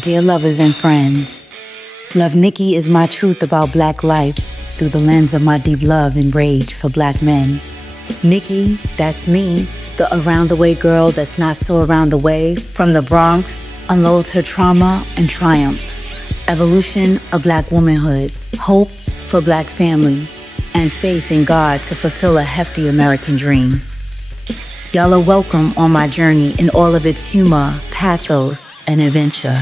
Dear lovers and friends, Love Nikki is my truth about black life through the lens of my deep love and rage for black men. Nikki, that's me, the around the way girl that's not so around the way, from the Bronx, unloads her trauma and triumphs. Evolution of black womanhood, hope for black family, and faith in God to fulfill a hefty American dream. Y'all are welcome on my journey in all of its humor, pathos, and adventure.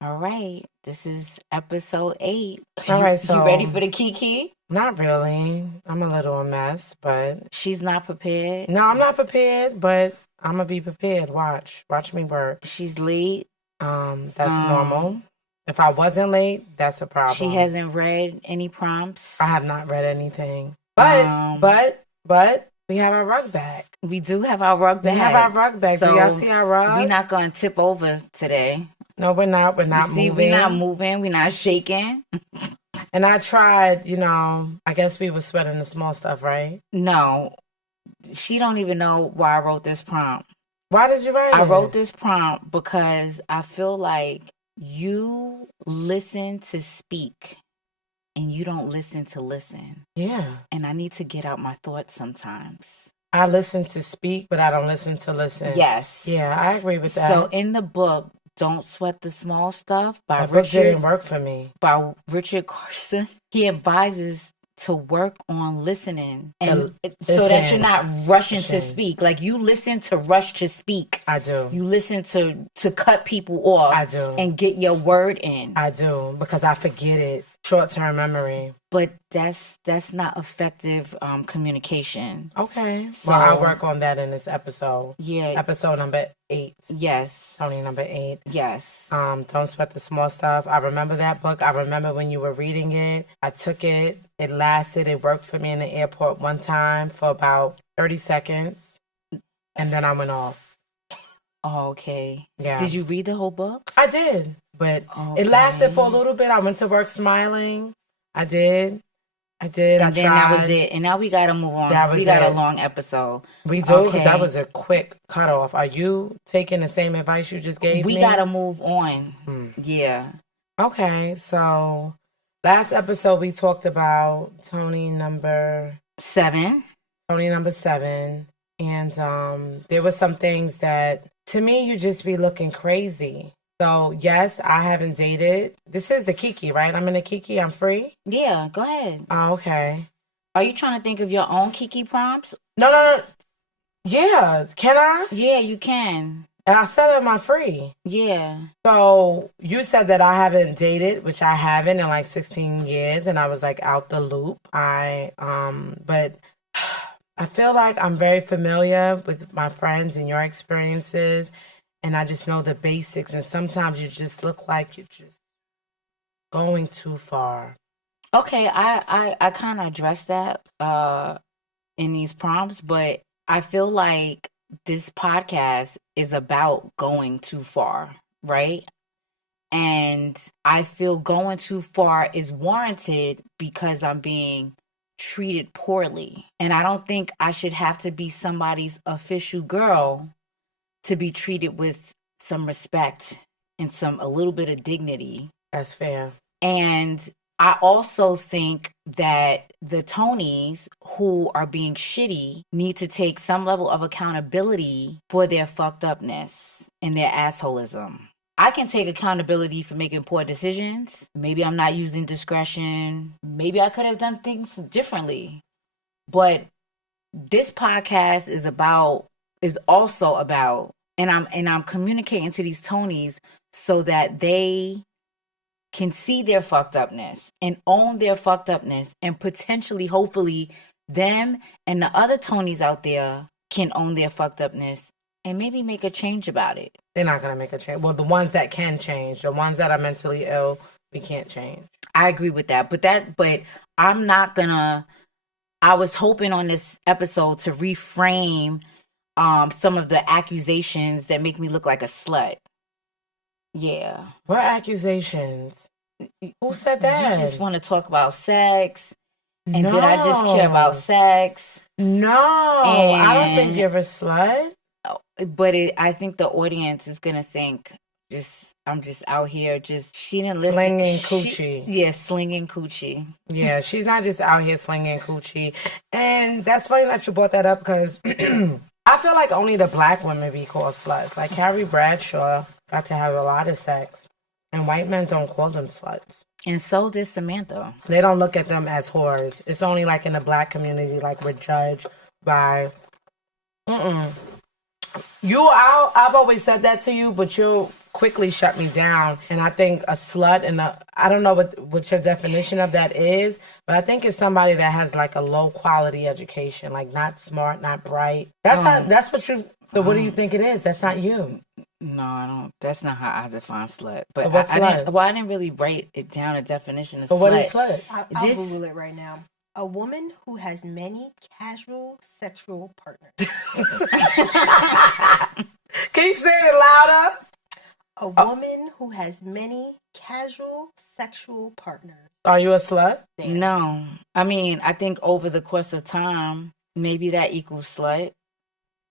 All right, this is episode 8. All right, so you ready for the Kiki? Not really. I'm a little a mess, but She's not prepared. no, I'm not prepared, but I'm gonna be prepared. Watch me work. She's late. That's normal. If I wasn't late, that's a problem. She hasn't read any prompts. I have not read anything, but we have our rug back. We do have our rug back. We have our rug back. So do y'all see our rug? We're not gonna tip over today. No, we're not. We're not moving. We're not moving. We're not shaking. And I tried, I guess we were sweating the small stuff, right? No. She don't even know why I wrote this prompt. Why did you write it? I wrote this prompt because I feel like you listen to speak and you don't listen to listen. Yeah. And I need to get out my thoughts sometimes. I listen to speak, but I don't listen to listen. Yes. Yeah, I agree with that. So in the book, Don't Sweat the Small Stuff by Richard didn't work for me. By Richard Carson, he advises to work on listening and so that you're not rushing to speak. Like you listen to rush to speak. I do. You listen to cut people off. I do. And get your word in. I do because I forget it. Short-term memory. But that's not effective communication. Okay. So well, I'll work on that in this episode. Yeah. Episode number 8. Yes. Tony number 8. Yes. Don't Sweat the Small Stuff. I remember that book. I remember when you were reading it. I took it. It lasted. It worked for me in the airport one time for about 30 seconds. And then I went off. Okay. Yeah. Did you read the whole book? I did. But it lasted for a little bit. I went to work smiling. I did. And then that was it. And now we got to move on. We got a long episode. We do, because that was a quick cutoff. Are you taking the same advice you just gave me? We got to move on. Yeah. Okay, so last episode we talked about Tony number 7. Tony number 7. And there were some things that, to me, you just be looking crazy. So, yes, I haven't dated. This is the Kiki, right? I'm in the Kiki. I'm free? Yeah, go ahead. Oh, okay. Are you trying to think of your own Kiki prompts? No. Yeah. Can I? Yeah, you can. And I said, am I free? Yeah. So, you said that I haven't dated, which I haven't in like 16 years. And I was like out the loop. But I feel like I'm very familiar with my friends and your experiences. And I just know the basics. And sometimes you just look like you're just going too far. Okay, I kind of addressed that in these prompts, but I feel like this podcast is about going too far, right? And I feel going too far is warranted because I'm being treated poorly. And I don't think I should have to be somebody's official girl to be treated with some respect and a little bit of dignity. That's fair. And I also think that the Tonys who are being shitty need to take some level of accountability for their fucked upness and their assholism. I can take accountability for making poor decisions. Maybe I'm not using discretion. Maybe I could have done things differently. But this podcast is also about, and I'm communicating to these Tonys so that they can see their fucked upness and own their fucked upness, and potentially, hopefully, them and the other Tonys out there can own their fucked upness and maybe make a change about it. They're not going to make a change. Well, the ones that can change, the ones that are mentally ill, we can't change. I agree with that. But I'm not gonna, I was hoping on this episode to reframe some of the accusations that make me look like a slut. Yeah. What accusations? Who said that? You just want to talk about sex? And did I just care about sex? No, I don't think And you're a slut. but I think the audience is gonna think I'm just out here just she didn't listen. Slinging coochie. Yeah, slinging coochie. Yeah, she's not just out here slinging coochie. And that's funny that you brought that up because I feel like only the black women be called sluts. Like Carrie Bradshaw got to have a lot of sex, and white men don't call them sluts. And so did Samantha. They don't look at them as whores. It's only like in the black community, like we're judged by. I've always said that to you, but you'll quickly shut me down. And I think a slut I don't know what your definition of that is, but I think it's somebody that has like a low quality education, like not smart, not bright. So what do you think it is? That's not you. No, I don't. That's not how I define slut. But So what's slut? I didn't really write it down, a definition of So slut. what is slut? I'll Google it right now. A woman who has many casual sexual partners. Can you say it louder? A woman who has many casual sexual partners. Are you a slut? Damn. No. I mean, I think over the course of time, maybe that equals slut.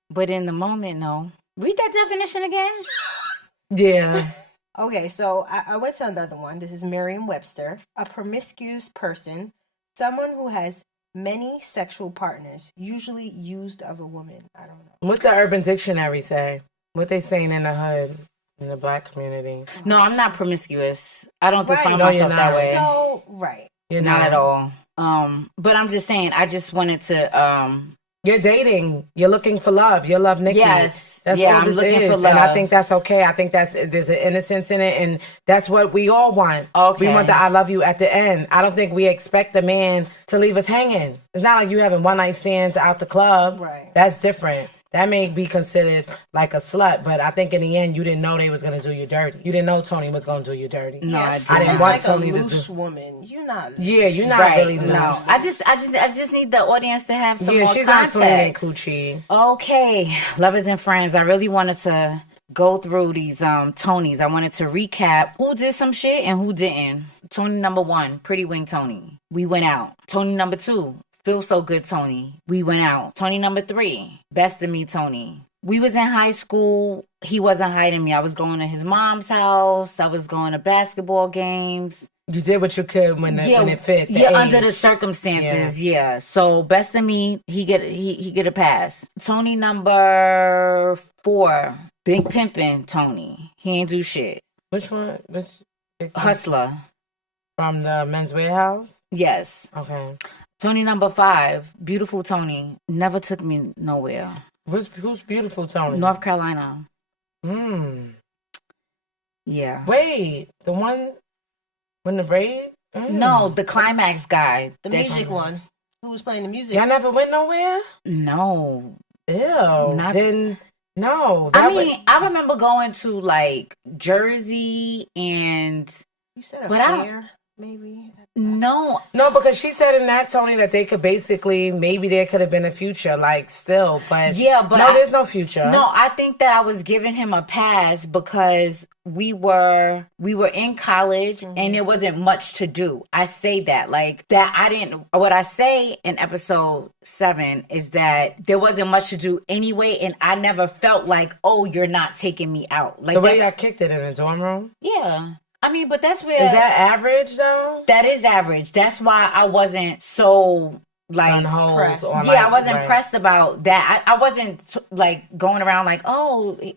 But in the moment, no. Read that definition again. Yeah. Okay, so I went to another one. This is Merriam-Webster. A promiscuous person, someone who has many sexual partners, usually used of a woman. I don't know. What's the Urban Dictionary say? What they saying in the hood, in the black community? No, I'm not promiscuous. I don't define No, you're myself that not. way. So, right. You're Not at all. But I'm just saying, I just wanted to You're dating. You're looking for love. You love Nikki. yes. That's Yeah, all I'm this looking is. for love. And I think that's okay. I think there's an innocence in it, and that's what we all want. Okay. We want the I love you at the end. I don't think we expect the man to leave us hanging. It's not like you having one night stands out the club. Right. That's different. That may be considered like a slut, but I think in the end you didn't know they was gonna do you dirty. You didn't know Tony was gonna do you dirty. No, Yes, I didn't that's want like Tony a to loose do. woman. You're not. Yeah, you're not right. really loose. No. I just need the audience to have some Yeah, more she's not slinging context. coochie. Okay, lovers and friends, I really wanted to go through these Tonys. I wanted to recap who did some shit and who didn't. Tony number 1, Pretty Wing Tony. We went out. Tony number 2, Feel So Good Tony. We went out. Tony number 3, Best of Me Tony. We was in high school. He wasn't hiding me. I was going to his mom's house. I was going to basketball games. You did what you could when it fit. the Yeah, age. under the circumstances. Yeah. So Best of Me, he get a pass. Tony number 4, Big Pimpin' Tony. He ain't do shit. Which one? Which Hustler. from the Men's Warehouse? Yes. Okay. Tony number 5, Beautiful Tony. Never took me nowhere. Who's beautiful, Tony? North Carolina. Yeah. Wait, the one when the raid? No, the climax guy. The That- music one. Who was playing the music? Y'all never went nowhere? No. Ew. Not- No. I remember going to like Jersey and You said a But I don't- fair, maybe. no, No, because she said in that, Tony, that they could basically, maybe there could have been a future, like still, but yeah, but no, there's no future. No, I think that I was giving him a pass because we were in college and there wasn't much to do. I say that like that. What I say in episode 7 is that there wasn't much to do anyway, and I never felt like, oh, you're not taking me out. Like So where that's- y'all kicked it in the dorm room? yeah. I mean, but that's where Is that average though? that is average. That's why I wasn't so like On hold, Pressed. on, yeah, like, I wasn't right. pressed about that. I wasn't like going around like, oh, he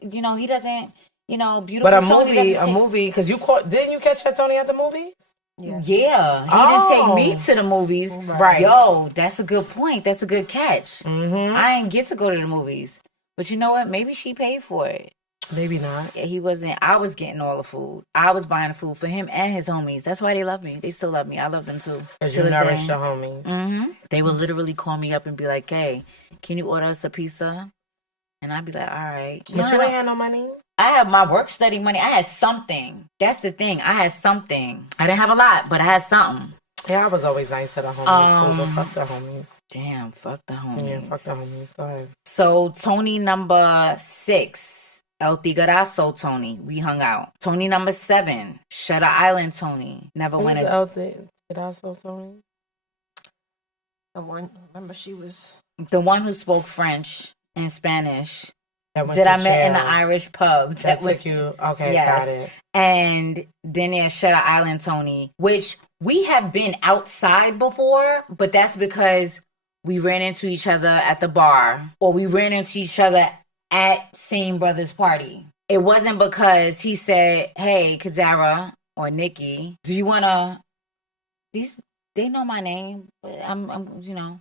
doesn't, beautiful. But a Tony doesn't movie, because didn't you catch that Tony at the movie? Yeah. Yeah, he Oh. didn't take me to the movies. Right. Yo, that's a good point. That's a good catch. Mm-hmm. I didn't get to go to the movies, but you know what? Maybe she paid for it. Maybe not. Yeah, he wasn't. I was getting all the food. I was buying the food for him and his homies. That's why they love me. They still love me. I love them too. Because you nourished your homies. They would literally call me up and be like, "Hey, can you order us a pizza?" And I'd be like, "All right." But you ain't had no money? I have my work study money. I had something. That's the thing. I had something. I didn't have a lot, but I had something. Yeah, I was always nice to the homies. So fuck the homies. Damn, fuck the homies. Yeah, fuck the homies. Go ahead. So Tony number 6, El Tigarazo Tony. We hung out. Tony number 7, Shutter Island Tony. Never went Who's a out there? Did I also Tony? The one, remember she was. The one who spoke French and Spanish That went that to I met in the jail. Irish pub. That took you. Okay, got it. And then there's Shutter Island Tony, which we have been outside before, but that's because we ran into each other at the bar or we ran into each other at Same Brothers party. It wasn't because he said, hey, Kazara or Nikki, do you want to, they know my name. I'm.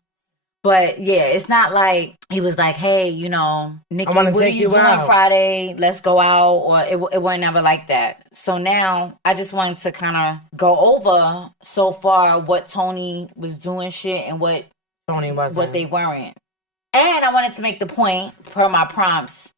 But yeah, it's not like he was like, hey, Nikki, what are you doing Friday? Let's go out. Or it wasn't ever like that. So now I just wanted to kind of go over so far what Tony was doing shit and what Tony wasn't. What they weren't. And I wanted to make the point, per my prompts,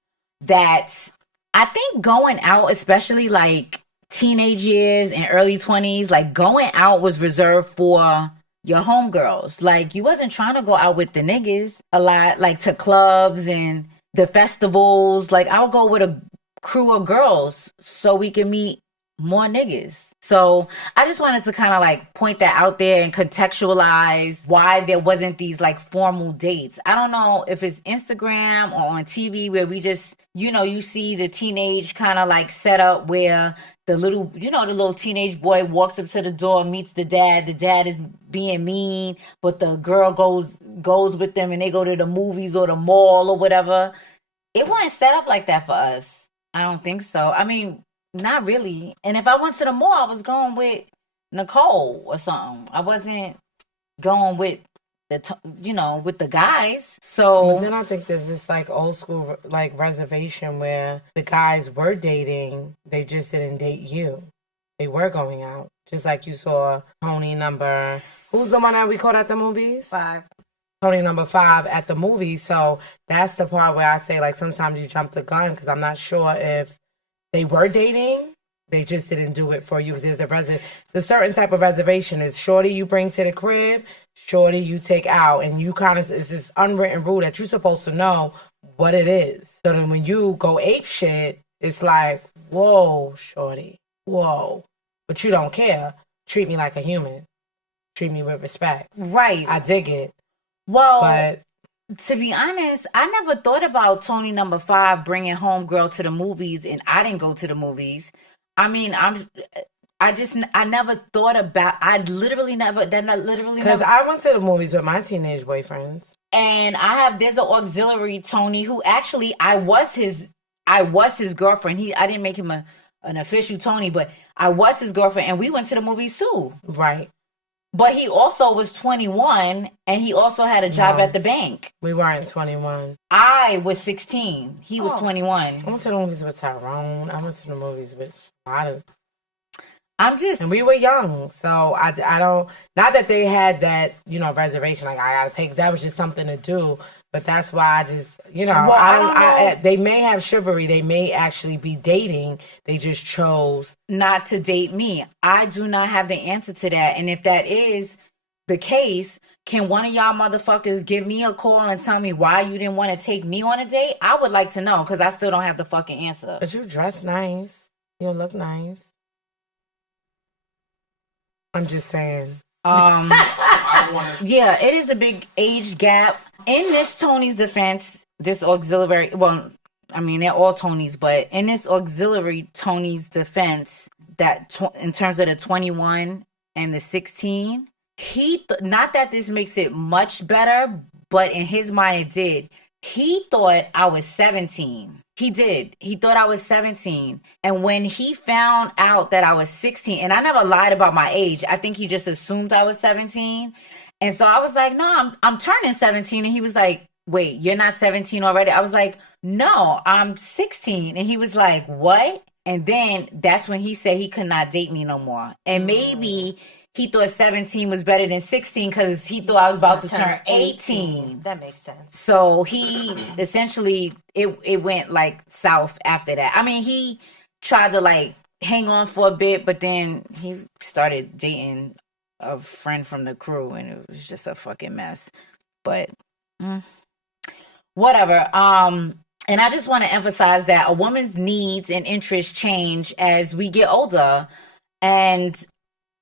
that I think going out, especially like teenage years and early 20s, like going out was reserved for your homegirls. Like, you wasn't trying to go out with the niggas a lot, like to clubs and the festivals. Like, I'll go with a crew of girls so we can meet more niggas. So I just wanted to kind of like point that out there and contextualize why there wasn't these like formal dates. I don't know if it's Instagram or on TV where we just, you see the teenage kind of like setup where the little teenage boy walks up to the door, meets the dad. The dad is being mean, but the girl goes with them and they go to the movies or the mall or whatever. It wasn't set up like that for us. I don't think so. I mean, not really. And if I went to the mall, I was going with Nicole or something. I wasn't going with with the guys. So but then I think there's this like old school like reservation where the guys were dating, they just didn't date you. They were going out. Just like you saw Tony number, who's the one that we caught at the movies? 5. Tony number 5 at the movies. So that's the part where I say like sometimes you jump the gun because I'm not sure if they were dating. They just didn't do it for you because there's a certain type of reservation. Is shorty you bring to the crib, shorty you take out, and you kind of it's this unwritten rule that you're supposed to know what it is. So then when you go ape shit, it's like, whoa, shorty, whoa, but you don't care. Treat me like a human. Treat me with respect. Right. I dig it. Well, but to be honest, I never thought about Tony number 5 bringing homegirl to the movies, and I didn't go to the movies. I mean, I never thought about. Because I went to the movies with my teenage boyfriends, and there's an auxiliary Tony who actually I was his girlfriend. I didn't make him an official Tony, but I was his girlfriend, and we went to the movies too. Right. But he also was 21, and he also had a job at the bank. We weren't 21. I was 16. He was 21. I went to the movies with Tyrone. I went to the movies with a lot of... And we were young, so I don't... Not that they had that, reservation, like, I gotta take... That was just something to do, but that's why I just, well, they may have chivalry. They may actually be dating. They just chose... Not to date me. I do not have the answer to that, and if that is the case, can one of y'all motherfuckers give me a call and tell me why you didn't want to take me on a date? I would like to know, because I still don't have the fucking answer. But you dress nice. You look nice. I'm just saying. Yeah, it is a big age gap. In this Tony's defense, this auxiliary, well, I mean, they're all Tonys, but in this auxiliary Tony's defense, that in terms of the 21 and the 16, not that this makes it much better, but in his mind it did. He thought I was 17. He did. He thought I was 17. And when he found out that I was 16, and I never lied about my age, I think he just assumed I was 17. And so I was like, no, I'm turning 17. And he was like, wait, you're not 17 already? I was like, no, I'm 16. And he was like, what? And then that's when he said he could not date me no more. And maybe he thought 17 was better than 16 because he thought I was about to turn 18. That makes sense. So he essentially, it went like south after that. I mean, he tried to like hang on for a bit, but then he started dating a friend from the crew and it was just a fucking mess. But whatever. And I just want to emphasize that a woman's needs and interests change as we get older. And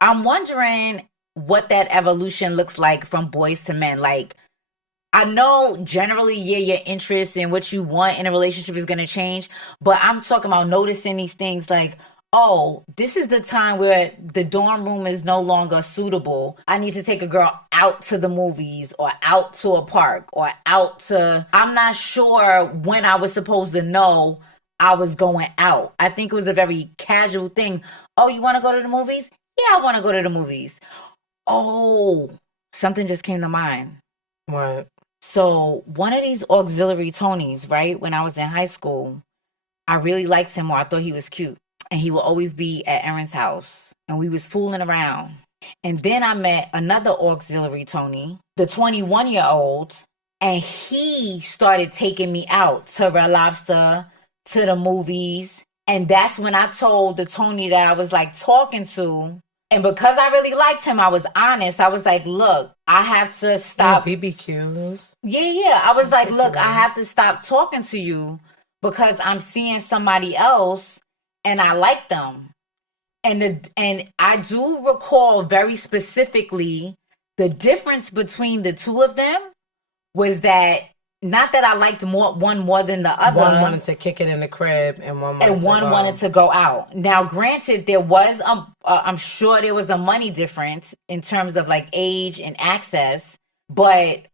I'm wondering what that evolution looks like from boys to men. Like, I know generally, yeah, your interest in what you want in a relationship is going to change, but I'm talking about noticing these things like, oh, this is the time where the dorm room is no longer suitable. I need to take a girl out to the movies or out to a park or out to, I'm not sure when I was supposed to know I was going out. I think it was a very casual thing. Oh, you want to go to the movies? Yeah, I want to go to the movies. Oh, something just came to mind. What? So one of these auxiliary Tonys, right? When I was in high school, I really liked him, or I thought he was cute. And he would always be at Erin's house. And we was fooling around. And then I met another auxiliary Tony, the 21-year-old. And he started taking me out to Red Lobster, to the movies. And that's when I told the Tony that I was like talking to. And because I really liked him, I was honest. I was like, look, I have to stop. BBQs. Yeah. I was like, look, I have to stop talking to you because I'm seeing somebody else and I like them. And I do recall very specifically the difference between the two of them was that not that I liked one more than the other. One wanted to kick it in the crib, and one wanted to go out. Now, granted, there was I'm sure there was a money difference in terms of like age and access, but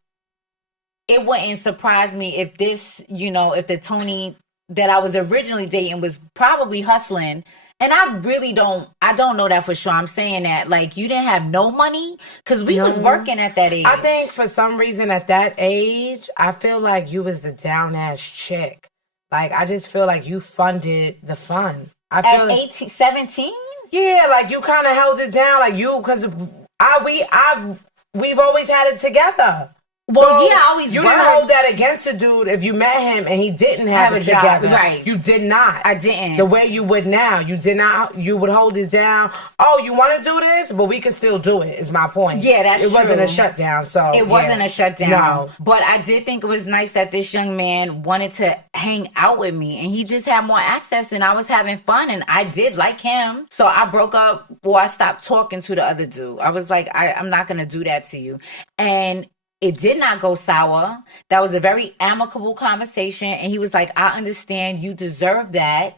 it wouldn't surprise me if this, if the Tony that I was originally dating was probably hustling. And I don't know that for sure. I'm saying that like you didn't have no money because we was working at that age. I think for some reason at that age, I feel like you was the down ass chick. Like I just feel like you funded the fun. I feel at 18, 17? Yeah, like you kind of held it down, like you because we've always had it together. Well, so yeah, I always you didn't hold that against a dude if you met him and he didn't have it together. Right. You did not. I didn't. The way you would now. You did not. You would hold it down. Oh, you want to do this? But we can still do it, is my point. Yeah, that's true. It wasn't a shutdown, so. It wasn't a shutdown. No. But I did think it was nice that this young man wanted to hang out with me and he just had more access and I was having fun and I did like him. So I broke up or I stopped talking to the other dude. I was like, I'm not going to do that to you. And it did not go sour. That was a very amicable conversation. And he was like, I understand you deserve that.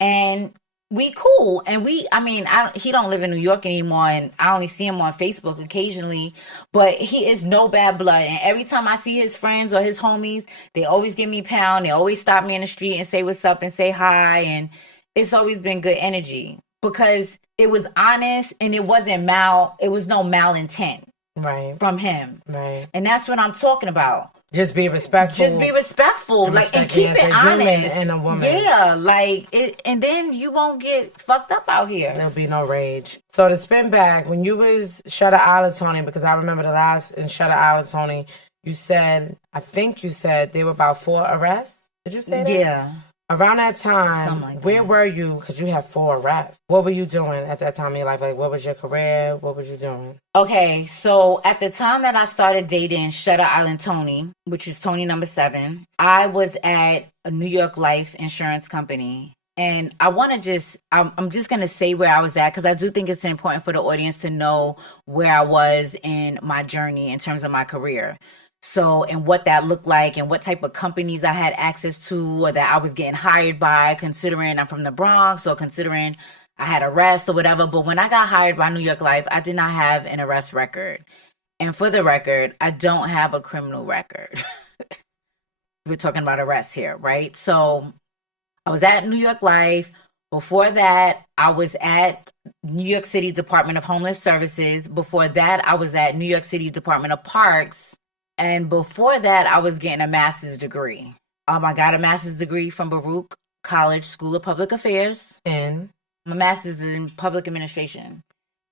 And we cool. And he don't live in New York anymore. And I only see him on Facebook occasionally. But he is no bad blood. And every time I see his friends or his homies, they always give me pound. They always stop me in the street and say what's up and say hi. And it's always been good energy. Because it was honest and it wasn't it was no malintent. Right. From him. Right. And that's what I'm talking about. Just be respectful. And keep it honest. And a woman. Yeah, like it, and then you won't get fucked up out here. There'll be no rage. So to spin back, when you was Shutter Island Tony, because I remember the last in Shutter Island Tony, I think you said there were about 4 arrests. Did you say that? Yeah. Around that time, where were you? Because you had 4 arrests. What were you doing at that time in your life? Like, what was your career? What was you doing? Okay, so at the time that I started dating Shutter Island Tony, which is Tony number 7, I was at a New York Life insurance company. And I'm just going to say where I was at because I do think it's important for the audience to know where I was in my journey in terms of my career. So, and what that looked like and what type of companies I had access to or that I was getting hired by, considering I'm from the Bronx or considering I had arrests or whatever. But when I got hired by New York Life, I did not have an arrest record. And for the record, I don't have a criminal record. We're talking about arrests here, right? So I was at New York Life. Before that, I was at New York City Department of Homeless Services. Before that, I was at New York City Department of Parks. And before that, I was getting a master's degree. I got a master's degree from Baruch College School of Public Affairs. And my master's in public administration.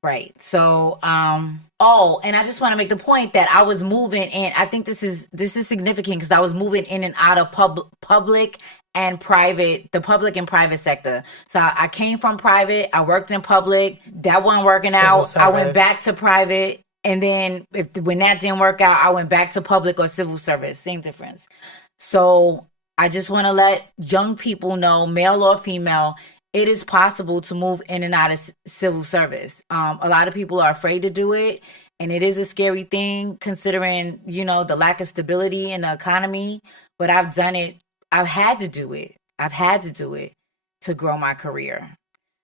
Right. So, and I just want to make the point that I was moving in. I think this is significant because I was moving in and out of public and private, the public and private sector. So I came from private. I worked in public. That wasn't working out. I went back to private. And then when that didn't work out, I went back to public or civil service. Same difference. So I just want to let young people know, male or female, it is possible to move in and out of civil service. A lot of people are afraid to do it. And it is a scary thing considering, the lack of stability in the economy. But I've done it. I've had to do it. I've had to do it to grow my career.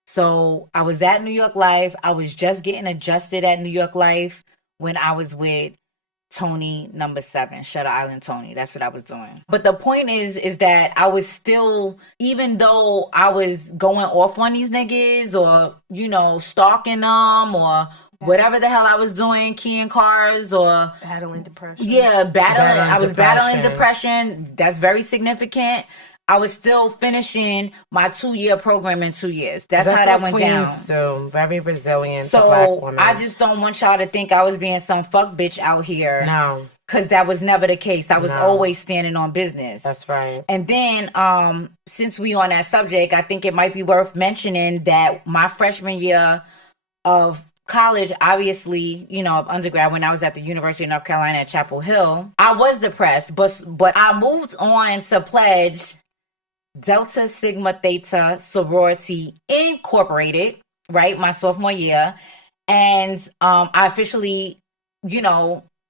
So I was at New York Life. I was just getting adjusted at New York Life when I was with Tony number 7, Shutter Island Tony. That's what I was doing. But the point is that I was still, even though I was going off on these niggas or, stalking them or whatever the hell I was doing, keying cars or battling depression. Yeah, I was battling depression. That's very significant. I was still finishing my 2-year program in 2 years. That's how that went down. So very resilient. So Black woman. I just don't want y'all to think I was being some fuck bitch out here. No. Because that was never the case. I was always standing on business. That's right. And then, since we on that subject, I think it might be worth mentioning that my freshman year of college, obviously, of undergrad, when I was at the University of North Carolina at Chapel Hill, I was depressed, but I moved on to pledge Delta Sigma Theta Sorority Incorporated, right, my sophomore year. And I officially,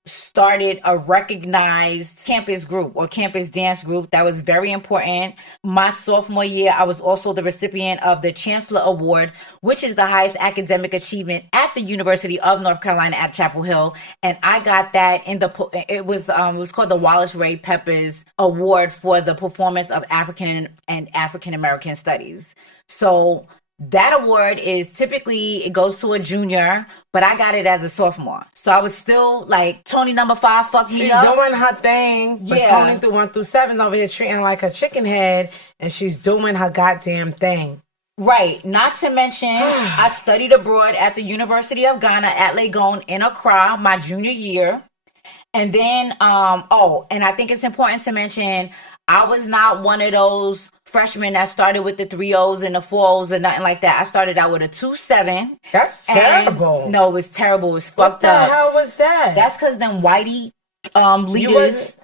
started a recognized campus group or campus dance group. That was very important. My sophomore year, I was also the recipient of the Chancellor Award, which is the highest academic achievement at the University of North Carolina at Chapel Hill. And I got that it was called the Wallace Ray Peppers Award for the performance of African and African American studies. So that award is typically, it goes to a junior, but I got it as a sophomore. So I was still like, Tony number 5 fucked me up. She's doing her thing. But Tony through 1 through 7 over here treating her like a chicken head, and she's doing her goddamn thing. Right. Not to mention, I studied abroad at the University of Ghana at Legon in Accra my junior year. And then, and I think it's important to mention, I was not one of those freshmen that started with the 3.0s and the 4.0s or nothing like that. I started out with a 2.7. That's terrible. No, it was terrible. It was fucked up. What the hell was that? That's because them whitey leaders,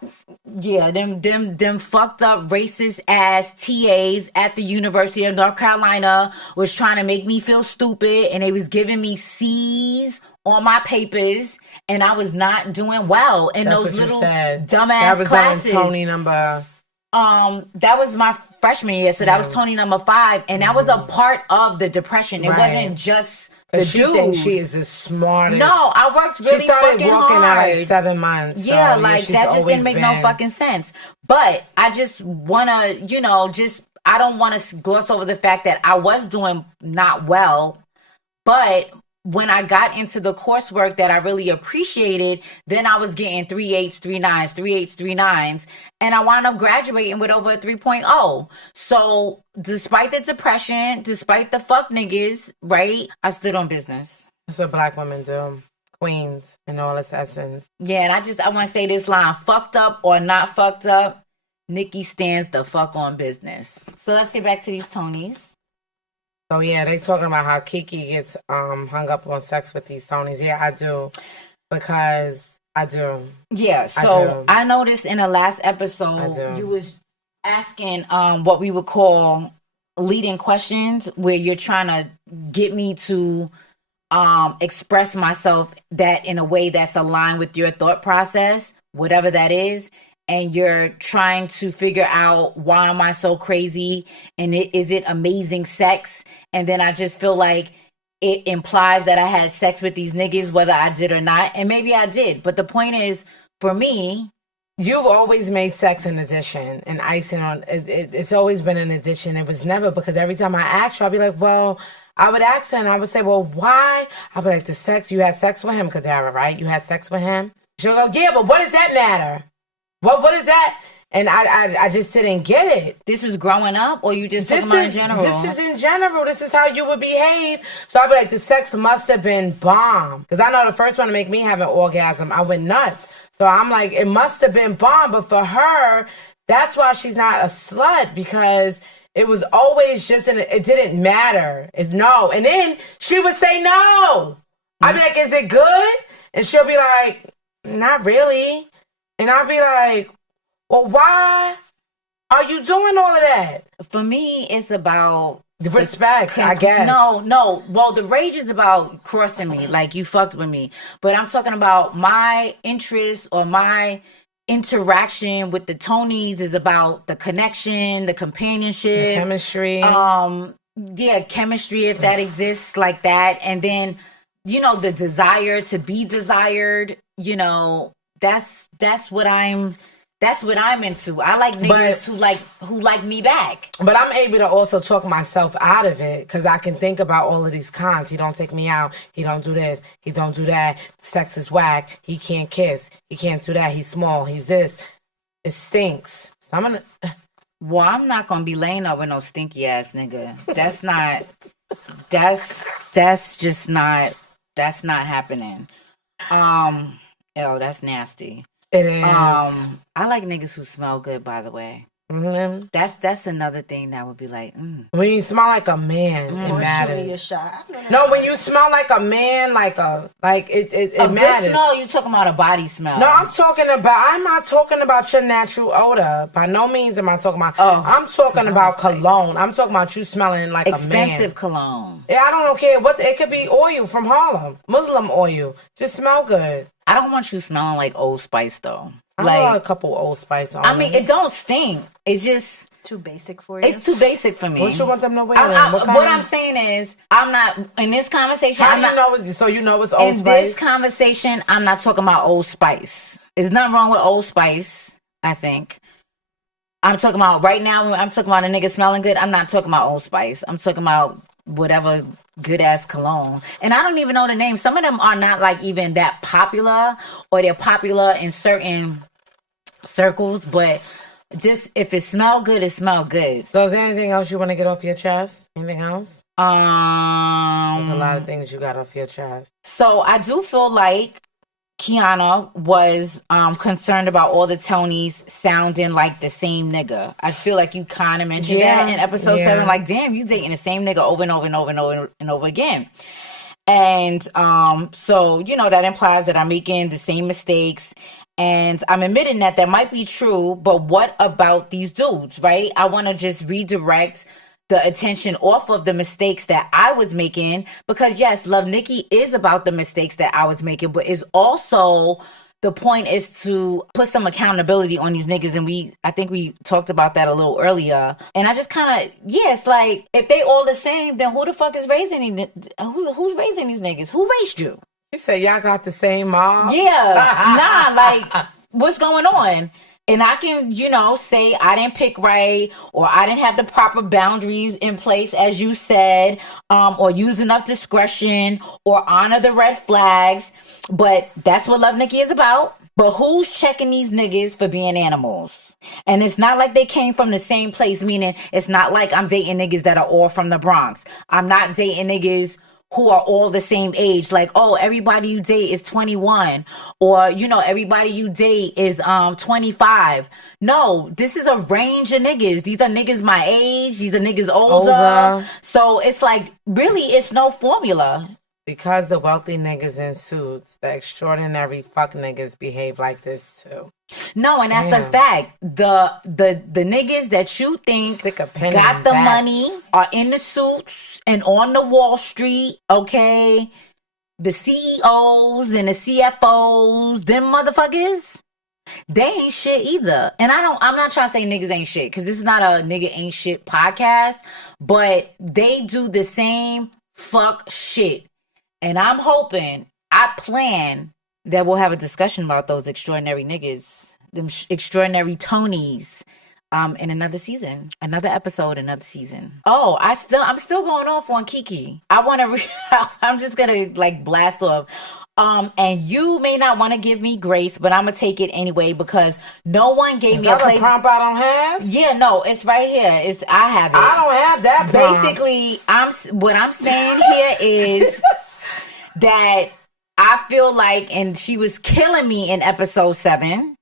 them fucked up racist ass TAs at the University of North Carolina was trying to make me feel stupid, and they was giving me C's on my papers, and I was not doing well in those little dumbass classes. That was Tony number. That was my freshman year, so that was Tony number 5, and that was a part of the depression. It wasn't just the dude. Thinks she is the smartest. No, I worked really fucking hard. She started working at like 7 months. Yeah, so, like that just didn't make no fucking sense. But I just wanna, I don't want to gloss over the fact that I was doing not well, but when I got into the coursework that I really appreciated, then I was getting 3.8s, 3.9s, 3.8s, 3.9s, and I wound up graduating with over a 3.0. So despite the depression, despite the fuck niggas, right, I stood on business. That's what black women do. Queens in all its essence. Yeah, and I want to say this line, fucked up or not fucked up, Nikki stands the fuck on business. So let's get back to these Tonys. So yeah, they talking about how Kiki gets hung up on sex with these Tonys. Yeah, I do. Because I do. Yeah, so I noticed in the last episode you was asking what we would call leading questions, where you're trying to get me to express myself that in a way that's aligned with your thought process, whatever that is. And you're trying to figure out, why am I so crazy? And is it amazing sex? And then I just feel like it implies that I had sex with these niggas, whether I did or not. And maybe I did. But the point is, for me, you've always made sex an addition, and icing on it's always been an addition. It was never, because every time I asked her, I'd be like, well, I would ask her and I would say, well, why? I'd be like, the sex, you had sex with him, Kadara, right? You had sex with him? She'll go, yeah, but what does that matter? What is that? And I just didn't get it. This was growing up, or you just talking about in general? This is in general. This is how you would behave. So I'd be like, the sex must have been bomb. Because I know the first one to make me have an orgasm, I went nuts. So I'm like, it must have been bomb. But for her, that's why she's not a slut, because it was always just, it didn't matter. No. And then she would say no. I'd be like, is it good? And she'll be like, not really. And I'll be like, well, why are you doing all of that? For me, it's about The respect, I guess. No. Well, the rage is about crossing me, like you fucked with me. But I'm talking about my interest or my interaction with the Tonys is about the connection, the companionship, the chemistry. Yeah, chemistry, if that exists, like that. And then, the desire to be desired, that's what I'm into. I like niggas who like me back. But I'm able to also talk myself out of it because I can think about all of these cons. He don't take me out. He don't do this. He don't do that. Sex is whack. He can't kiss. He can't do that. He's small. He's this. It stinks. So I'm gonna. Well, I'm not gonna be laying up with no stinky ass nigga. That's not. That's just not. That's not happening. That's nasty. It is. I like niggas who smell good, by the way. Mm-hmm. That's another thing that would be like. When you smell like a man, it matters. No, when you smell like a man, it matters. Good smell, you talking about a body smell? No, I'm not talking about your natural odor. By no means am I talking about. I'm talking about cologne. I'm talking about you smelling like a man. Expensive cologne. Yeah, I don't care what. It could be oil from Harlem, Muslim oil. Just smell good. I don't want you smelling like Old Spice though. I got a couple Old Spice on. I mean, it don't stink. It's just too basic for you. It's too basic for me. What you want them to wear? What I'm saying is, I'm not in this conversation. So you know it's Old Spice. In this conversation, I'm not talking about Old Spice. There's nothing wrong with Old Spice. I think. I'm talking about right now. When I'm talking about a nigga smelling good, I'm not talking about Old Spice. I'm talking about whatever good ass cologne. And I don't even know the name. Some of them are not like even that popular, or they're popular in certain circles, but just if it smell good, it smell good. So is there anything else you want to get off your chest? Anything else? There's a lot of things you got off your chest. So I do feel like Kiana was concerned about all the Tonys sounding like the same nigga. I feel like you kind of mentioned that in episode 7. Like, damn, you dating the same nigga over and over and over and over and over again. And so, that implies that I'm making the same mistakes. And I'm admitting that might be true, but what about these dudes, right? I want to just redirect the attention off of the mistakes that I was making, because yes, Love Nikki is about the mistakes that I was making, but is also the point is to put some accountability on these niggas. And I think we talked about that a little earlier. And I just kind of, it's like, if they all the same, then who the fuck is raising who's raising these niggas? Who raised you? You say y'all got the same mom? Yeah. Like, what's going on? And I can, say I didn't pick right, or I didn't have the proper boundaries in place, as you said, or use enough discretion, or honor the red flags. But that's what Love Nikki is about. But who's checking these niggas for being animals? And it's not like they came from the same place, meaning it's not like I'm dating niggas that are all from the Bronx. I'm not dating niggas who are all the same age. Like, everybody you date is 21, or, everybody you date is 25. No, this is a range of niggas. These are niggas my age. These are niggas older. So it's like, really, it's no formula. Because the wealthy niggas in suits, the extraordinary fuck niggas behave like this too. No, and that's a fact. The niggas that you think got the money are in the suits and on the Wall Street, okay? The CEOs and the CFOs, them motherfuckers, they ain't shit either. And I'm not trying to say niggas ain't shit, because this is not a nigga ain't shit podcast, but they do the same fuck shit. And I'm hoping, I plan that we'll have a discussion about those extraordinary niggas, them extraordinary Tonys, in another season, another episode, another season. Oh, I'm still going off on Kiki. I'm just gonna blast off. And you may not want to give me grace, but I'm gonna take it anyway, because no one gave me a prompt I don't have. Yeah, no, it's right here. I have it. I don't have that prompt. Basically, what I'm saying here is that I feel like, and she was killing me in episode 7,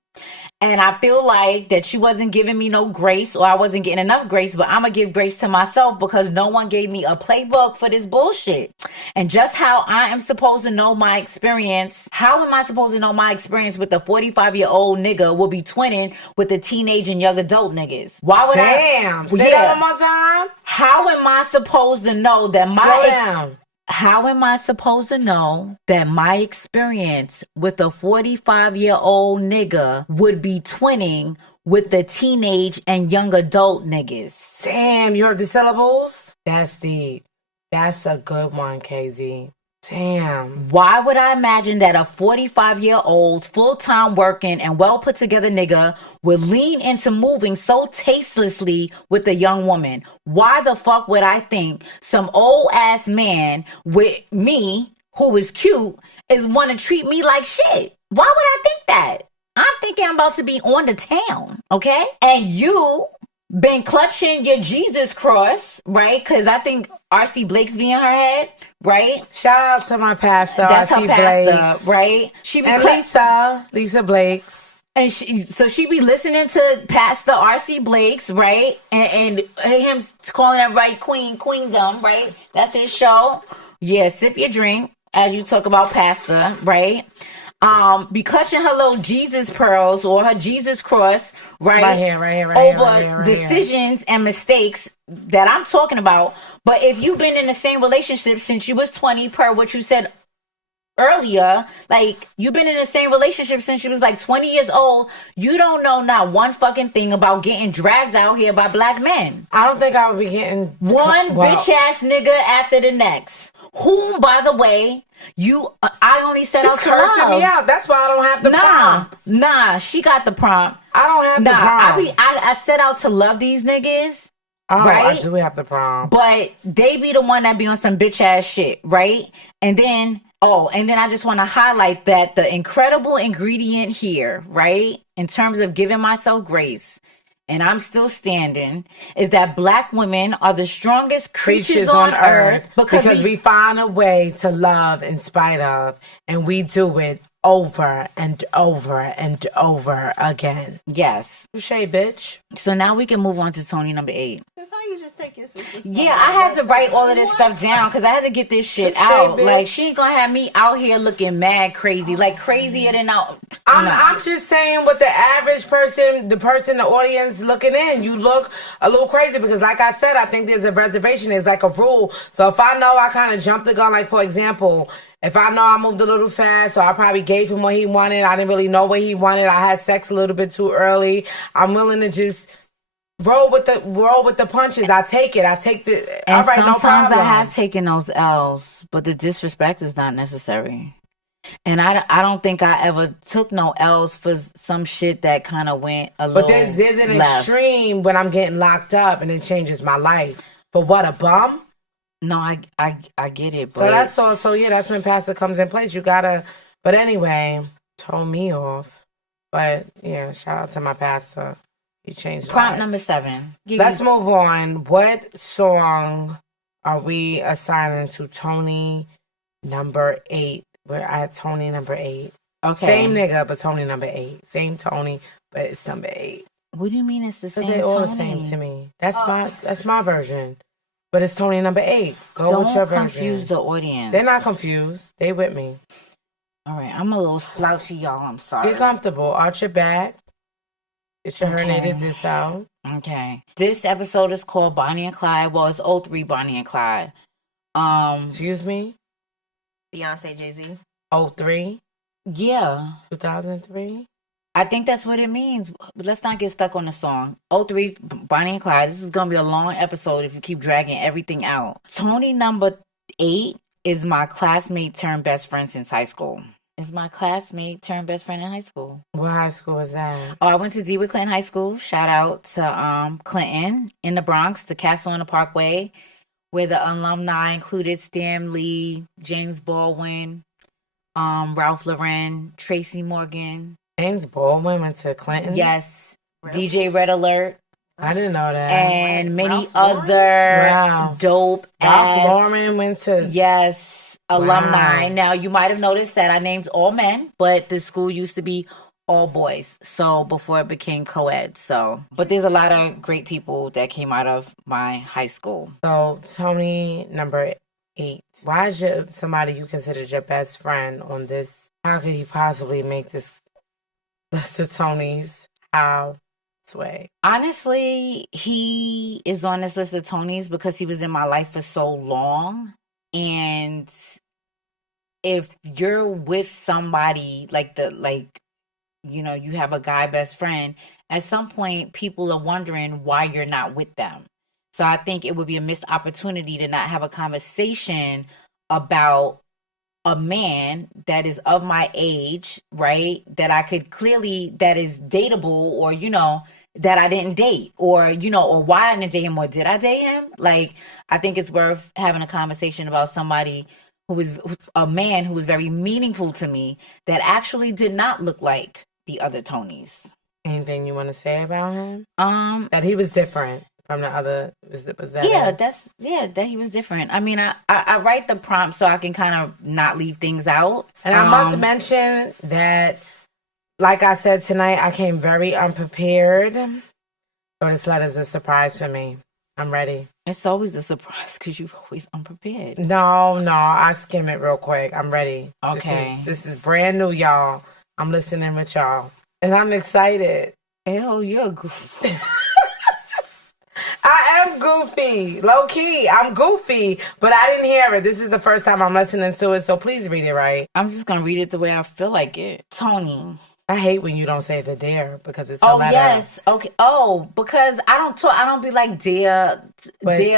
And I feel like that she wasn't giving me no grace, or I wasn't getting enough grace, but I'm going to give grace to myself because no one gave me a playbook for this bullshit. And just how I am supposed to know my experience, how am I supposed to know my experience with the 45-year-old nigga will be twinning with the teenage and young adult niggas? Why would Damn. Say that one more time. How am I supposed to know that Slow down. How am I supposed to know that my experience with a 45-year-old nigga would be twinning with the teenage and young adult niggas? Damn, you heard the syllables? That's deep. That's a good one, KZ. Damn. Why would I imagine that a 45-year-old full-time working and well put together nigga would lean into moving so tastelessly with a young woman? Why the fuck would I think some old ass man with me who is cute is want to treat me like shit? Why would I think that? I'm thinking I'm about to be on the town, okay? And you been clutching your Jesus cross, right? Because I think R.C. Blake's be in her head, right? Shout out to my pastor, That's R.C. her pastor, Blakes. right? She be and Lisa Blakes. And she be listening to Pastor R.C. Blake's, right? And him calling that right queendom, right? That's his show. Yeah, sip your drink as you talk about Pastor, right? Be clutching her little Jesus pearls or her Jesus cross, right? Right here, over decisions and mistakes that I'm talking about. But if you've been in the same relationship since you was 20, per what you said earlier, like you've been in the same relationship since you was like 20 years old, you don't know not one fucking thing about getting dragged out here by black men. I don't think I would be getting one bitch ass nigga after the next. Whom, by the way, I only set out to love. She's cursing me out. That's why I don't have the prompt. Nah, she got the prompt. I don't have the prompt. I set out to love these niggas. Oh, right? I do have the prompt. But they be the one that be on some bitch ass shit, right? And then I just want to highlight that the incredible ingredient here, right? In terms of giving myself grace, and I'm still standing, is that black women are the strongest creatures on earth because we find a way to love in spite of, and we do it over and over and over again. Yes. Touche, bitch. So now we can move on to Tony number 8. That's how you just take your sister's Yeah, I had to write all of this stuff down because I had to get this shit out. Bitch. Like, she ain't gonna have me out here looking mad crazy, like crazier than out. I'm just saying what the average person, the audience looking in, you look a little crazy because, like I said, I think there's a reservation. There's like a rule. So if I know I kind of jumped the gun, like for example, if I know I moved a little fast, so I probably gave him what he wanted. I didn't really know what he wanted. I had sex a little bit too early. I'm willing to just roll with the punches. I take it. And all right, sometimes I have taken those L's, but the disrespect is not necessary. And I don't think I ever took no L's for some shit that kind of went a little. But there's an extreme when I'm getting locked up and it changes my life. For what, a bum? No, I get it. But... So that's all. So yeah, that's when pastor comes in place. You gotta. But anyway, told me off. But yeah, shout out to my pastor. He changed. Prompt number 7. Let's move on. What song are we assigning to Tony number 8? We're at Tony number 8. Okay. Same nigga, but Tony number 8. Same Tony, but it's number 8. What do you mean it's the same? They all the same to me. That's my version. But it's Tony number 8. Go with your version. Don't confuse the audience. They're not confused. They with me. All right. I'm a little slouchy, y'all. I'm sorry. Get comfortable. Arch your back. Get your herniated disc out. Okay. This episode is called Bonnie and Clyde. Well, it's 03 Bonnie and Clyde. Excuse me? Beyonce, Jay-Z. 03? Yeah. 2003? I think that's what it means. But let's not get stuck on the song. 03 Bonnie and Clyde. This is going to be a long episode if you keep dragging everything out. Tony number 8 is my classmate turned best friend since high school. Is my classmate turned best friend in high school. What high school was that? Oh, I went to DeWitt Clinton High School. Shout out to Clinton in the Bronx, the Castle on the Parkway, where the alumni included Stan Lee, James Baldwin, Ralph Lauren, Tracy Morgan. James Baldwin went to Clinton? Yes. DJ Red Alert. I didn't know that. And many other dope Ralph Lauren went to... Yes. Alumni. Now, you might have noticed that I named all men, but the school used to be all boys. So before it became co-ed. So, but there's a lot of great people that came out of my high school. So Tony, number 8. Why is somebody you considered your best friend on this? How could he possibly make this list of Tonys? How? Sway. Honestly, he is on this list of Tonys because he was in my life for so long. And if you're with somebody you have a guy best friend, at some point people are wondering why you're not with them. So I think it would be a missed opportunity to not have a conversation about a man that is of my age, right? That I could clearly, that is dateable, or, that I didn't date, or, or why I didn't date him, or did I date him? Like, I think it's worth having a conversation about somebody who is a man who was very meaningful to me that actually did not look like the other Tonys. Anything you want to say about him? That he was different from the other. Was that that he was different. I mean, I write the prompt so I can kind of not leave things out. And I must mention that, like I said tonight, I came very unprepared. So this letter's a surprise for me. I'm ready. It's always a surprise because you're always unprepared. No, I skim it real quick. I'm ready. Okay. This is brand new, y'all. I'm listening with y'all. And I'm excited. Ew, you're goofy. I am goofy. Low key. I'm goofy. But I didn't hear it. This is the first time I'm listening to it, so please read it right. I'm just going to read it the way I feel like it. Tony. I hate when you don't say the dare because it's a letter. Oh, yes. Okay. Oh, because I don't be like dear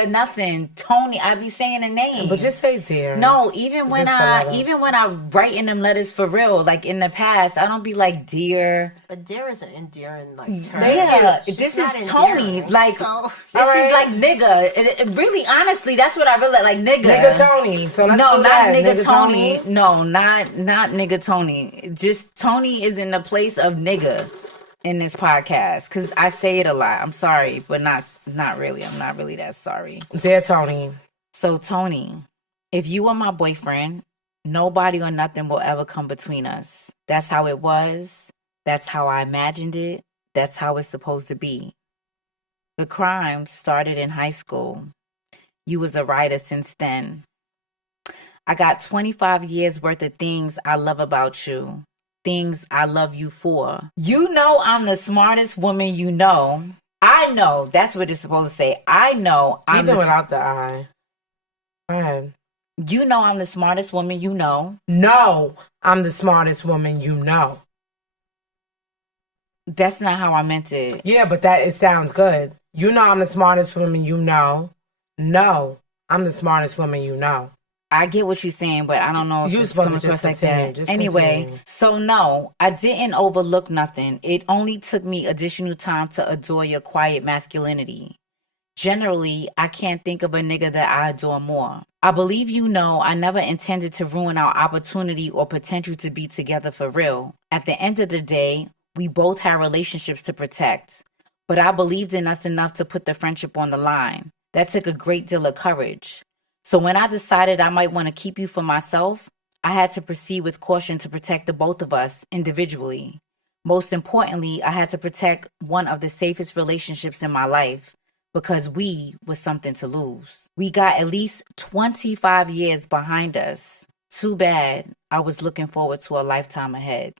nothing. Tony, I be saying a name. But just say dear. No, even when I write in them letters for real, like in the past, I don't be like dear. But dear is an endearing term. Yeah, this is Tony. Like, so, this is like nigga. It really, honestly, that's what I really like, nigga. Nigga Tony. So let's do that. Nigga Tony. No, not nigga Tony. Just Tony is in the place of nigga in this podcast because I say it a lot. I'm sorry, but not really. I'm not really that sorry. Dear Tony. So Tony, if you were my boyfriend, nobody or nothing will ever come between us. That's how it was. That's how I imagined it. That's how it's supposed to be. The crime started in high school. You was a writer since then. I got 25 years worth of things I love about you. Things I love you for. You know I'm the smartest woman you know. I know. That's what it's supposed to say. I know. Even without the I. Go ahead. You know I'm the smartest woman you know. No, I'm the smartest woman you know. That's not how I meant it. Yeah, but it sounds good. You know I'm the smartest woman you know. No, I'm the smartest woman you know. I get what you're saying, but I don't know if it's coming across like that. Anyway, so no, I didn't overlook nothing. It only took me additional time to adore your quiet masculinity. Generally, I can't think of a nigga that I adore more. I believe you know I never intended to ruin our opportunity or potential to be together for real. At the end of the day, we both had relationships to protect, but I believed in us enough to put the friendship on the line. That took a great deal of courage. So when I decided I might want to keep you for myself, I had to proceed with caution to protect the both of us individually. Most importantly, I had to protect one of the safest relationships in my life because we was something to lose. We got at least 25 years behind us. Too bad. I was looking forward to a lifetime ahead.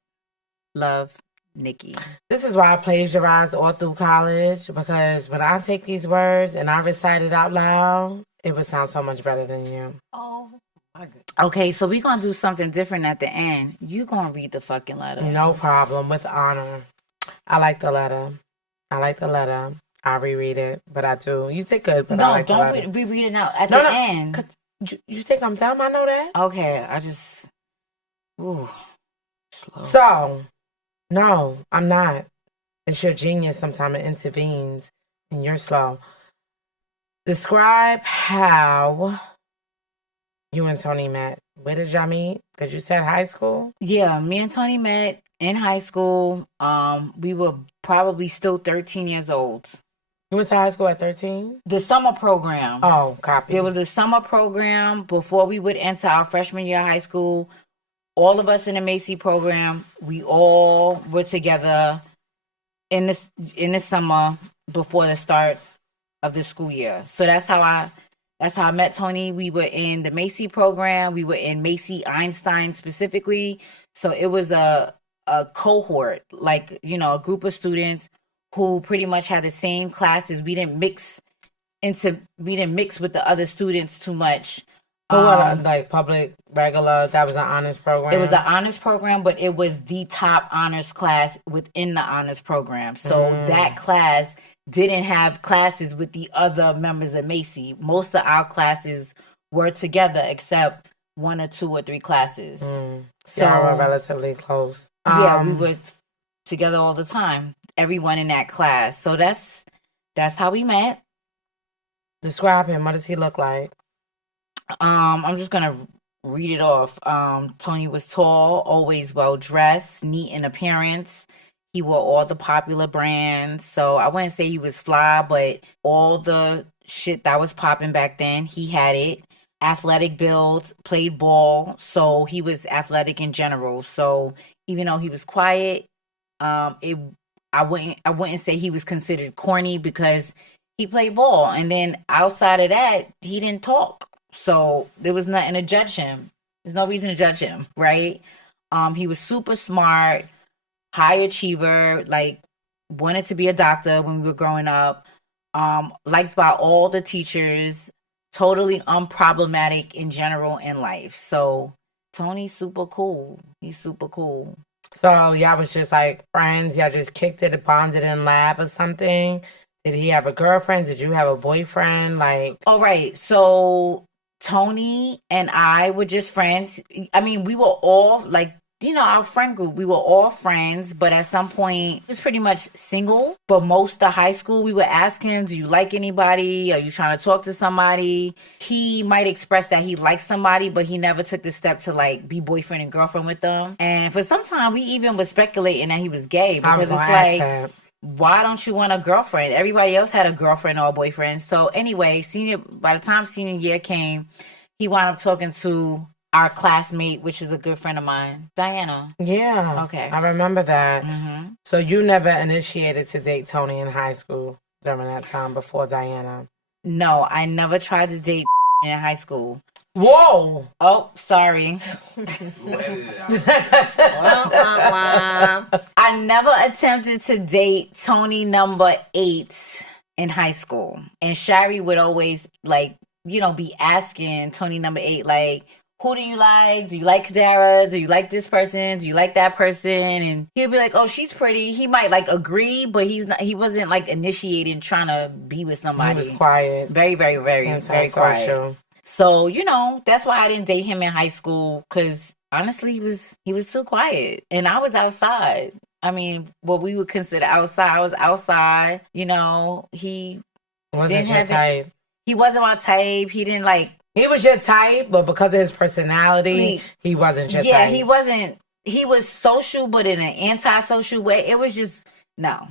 Love, Nikki. This is why I plagiarized all through college, because when I take these words and I recite it out loud, it would sound so much better than you. Oh, my goodness. Okay, so we're going to do something different at the end. You going to read the fucking letter. No problem. With honor. I like the letter. I'll reread it, but I do. You did good, but no, I like don't reread it now. At the end. You think I'm dumb? I know that. Okay, I just... Ooh, slow. So, no, I'm not. It's your genius sometimes it intervenes, and you're slow. Describe how you and Tony met. Where did y'all meet? Because you said high school? Yeah, me and Tony met in high school. We were probably still 13 years old. You went to high school at 13? The summer program. Oh, copy. There was a summer program before we would enter our freshman year of high school. all of us in the Macy program, we all were together in the summer before the start of the school year. So that's how I met Tony. We were in the Macy program. We were in Macy Einstein specifically. So it was a cohort, like, a group of students who pretty much had the same classes. We didn't mix with the other students too much. Like public, regular, that was an honors program? It was an honors program, but it was the top honors class within the honors program. So that class didn't have classes with the other members of Macy. Most of our classes were together except 1 or 2 or 3 classes. So we're relatively close. Yeah, we were together all the time. Everyone in that class. So that's how we met. Describe him. What does he look like? I'm just gonna read it off. Tony was tall, always well dressed, neat in appearance. He wore all the popular brands. So I wouldn't say he was fly, but all the shit that was popping back then, he had it. Athletic build, played ball, so he was athletic in general. So even though he was quiet, I wouldn't say he was considered corny because he played ball. And then outside of that, he didn't talk. So there was nothing to judge him. There's no reason to judge him, right? He was super smart, high achiever, like wanted to be a doctor when we were growing up. Liked by all the teachers, totally unproblematic in general in life. So Tony's super cool. He's super cool. So y'all was just like friends? Y'all just kicked it, bonded in lab or something? Did he have a girlfriend? Did you have a boyfriend? All right. So Tony and I were just friends. I mean, we were all our friend group, we were all friends, but at some point he was pretty much single. But most of high school, we would ask him, do you like anybody? Are you trying to talk to somebody? He might express that he liked somebody, but he never took the step to be boyfriend and girlfriend with them. And for some time, we even was speculating that he was gay because it's like, why don't you want a girlfriend? Everybody else had a girlfriend or a boyfriend. So anyway, by the time senior year came, he wound up talking to our classmate, which is a good friend of mine, Diana. Yeah. Okay. I remember that. Mm-hmm. So you never initiated to date Tony in high school during that time before Diana? No, I never tried to date in high school. Whoa! Oh, sorry. I never attempted to date Tony number 8 in high school. And Shari would always, be asking Tony number 8, who do you like? Do you like Kadara? Do you like this person? Do you like that person? And he'll be like, oh, she's pretty. He might agree, but he wasn't initiating trying to be with somebody. He was quiet. Very, very, very, very quiet. So, that's why I didn't date him in high school, because honestly, he was too quiet. And I was outside. I mean, what we would consider outside. I was outside. He wasn't your type. He wasn't my type. He didn't He was your type, but because of his personality, he wasn't your type. Yeah, he wasn't. He was social, but in an antisocial way. It was just, no.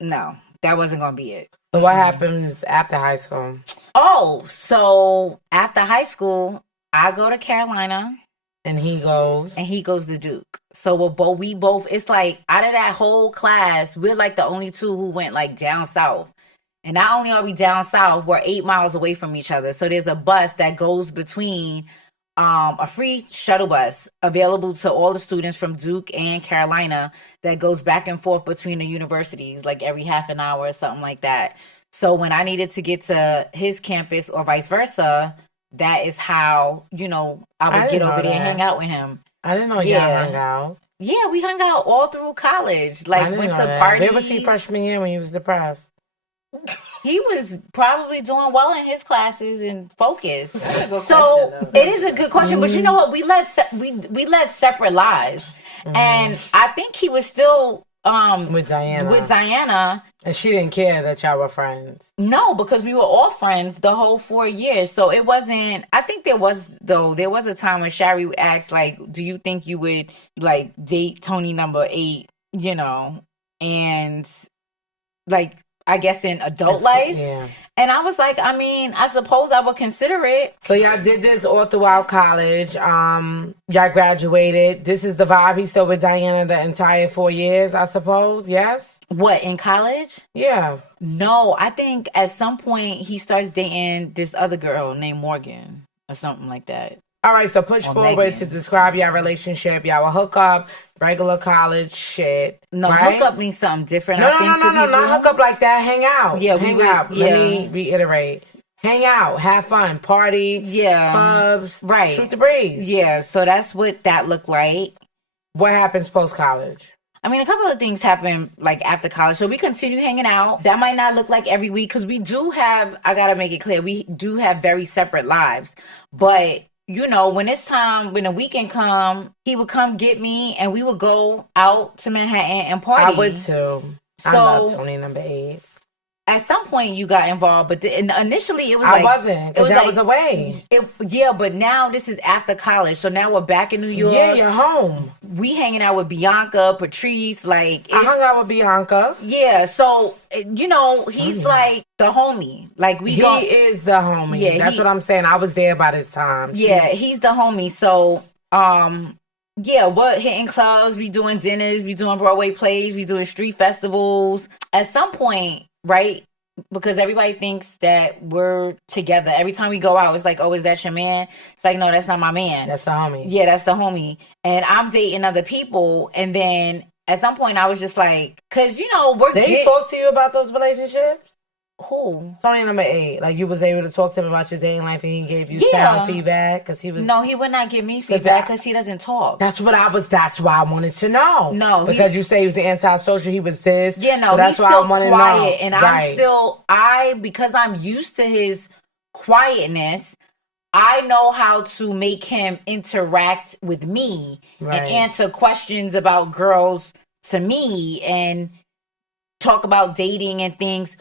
No, that wasn't going to be it. So what happens after high school? Oh, so after high school, I go to Carolina. And he goes? And he goes to Duke. So we both, it's out of that whole class, we're the only 2 who went down south. And not only are we down south, we're 8 miles away from each other. So there's a bus that goes between a free shuttle bus available to all the students from Duke and Carolina that goes back and forth between the universities, every half an hour or something like that. So when I needed to get to his campus or vice versa, that is how, I would get over there and hang out with him. I didn't know y'all hung out. Yeah, we hung out all through college. Went to parties. Where was he freshman year when he was depressed? He was probably doing well in his classes and focused. So it is a good question, but you know what? We led separate lives, and I think he was still with Diana. With Diana, and she didn't care that y'all were friends. No, because we were all friends the whole 4 years. So it wasn't. I think there was a time when Shari asked, do you think you would date Tony number 8? And I guess, in adult life. Yeah. And I was like, I mean, I suppose I would consider it. So y'all did this all throughout college. Y'all graduated. This is the vibe. He's still with Diana the entire 4 years, I suppose. Yes? What, in college? Yeah. No, I think at some point he starts dating this other girl named Morgan or something like that. All right, so push Or forward Megan. to describe your relationship. Y'all will hook up, regular college shit. No, right? hook up means something different. No, I no, think no, to no, no, people. not hook up like that. Hang out. Yeah, hang out. yeah. Let me reiterate. Hang out, have fun, party, Yeah. clubs, Right. shoot the breeze. Yeah, so that's what that looked like. What happens post college? I mean, a couple of things happen like after college. So we continue hanging out. That might not look like every week because we do have, I got to make it clear, we do have very separate lives. But, you know, when it's time, when the weekend come, he would come get me and we would go out to Manhattan and party. I would too. I So- love Tony number 8. At some point you got involved, but initially it was I like... wasn't, because I like- was away. Yeah, but now this is after college. So now we're back in New York. Yeah, you're home. We hanging out with Bianca, Patrice, like... I hung out with Bianca. Yeah, so, you know, he's like the homie. Like, we He go... is the homie. Yeah, That's what I'm saying. I was there by this time. Yeah, he's the homie. So, yeah, we're hitting clubs, we doing dinners, we doing Broadway plays, we doing street festivals. At some point, right, because everybody thinks that we're together. Every time we go out, it's like, oh, is that your man? It's like, no, that's not my man. That's the homie. Yeah, that's the homie. And I'm dating other people. And then at some point, I was just like, because, you know, we're They talk to you about those relationships? Who? Tony number 8. Like, you was able to talk to him about your dating life and he gave you Yeah. sound feedback? Because he was... No, he would not give me feedback because he doesn't talk. That's why I wanted to know. No, because you say he was the antisocial, he was this. Yeah, no, so that's he's why still I wanted quiet. to know. And I'm still, because I'm used to his quietness, I know how to make him interact with me and answer questions about girls to me and talk about dating and things.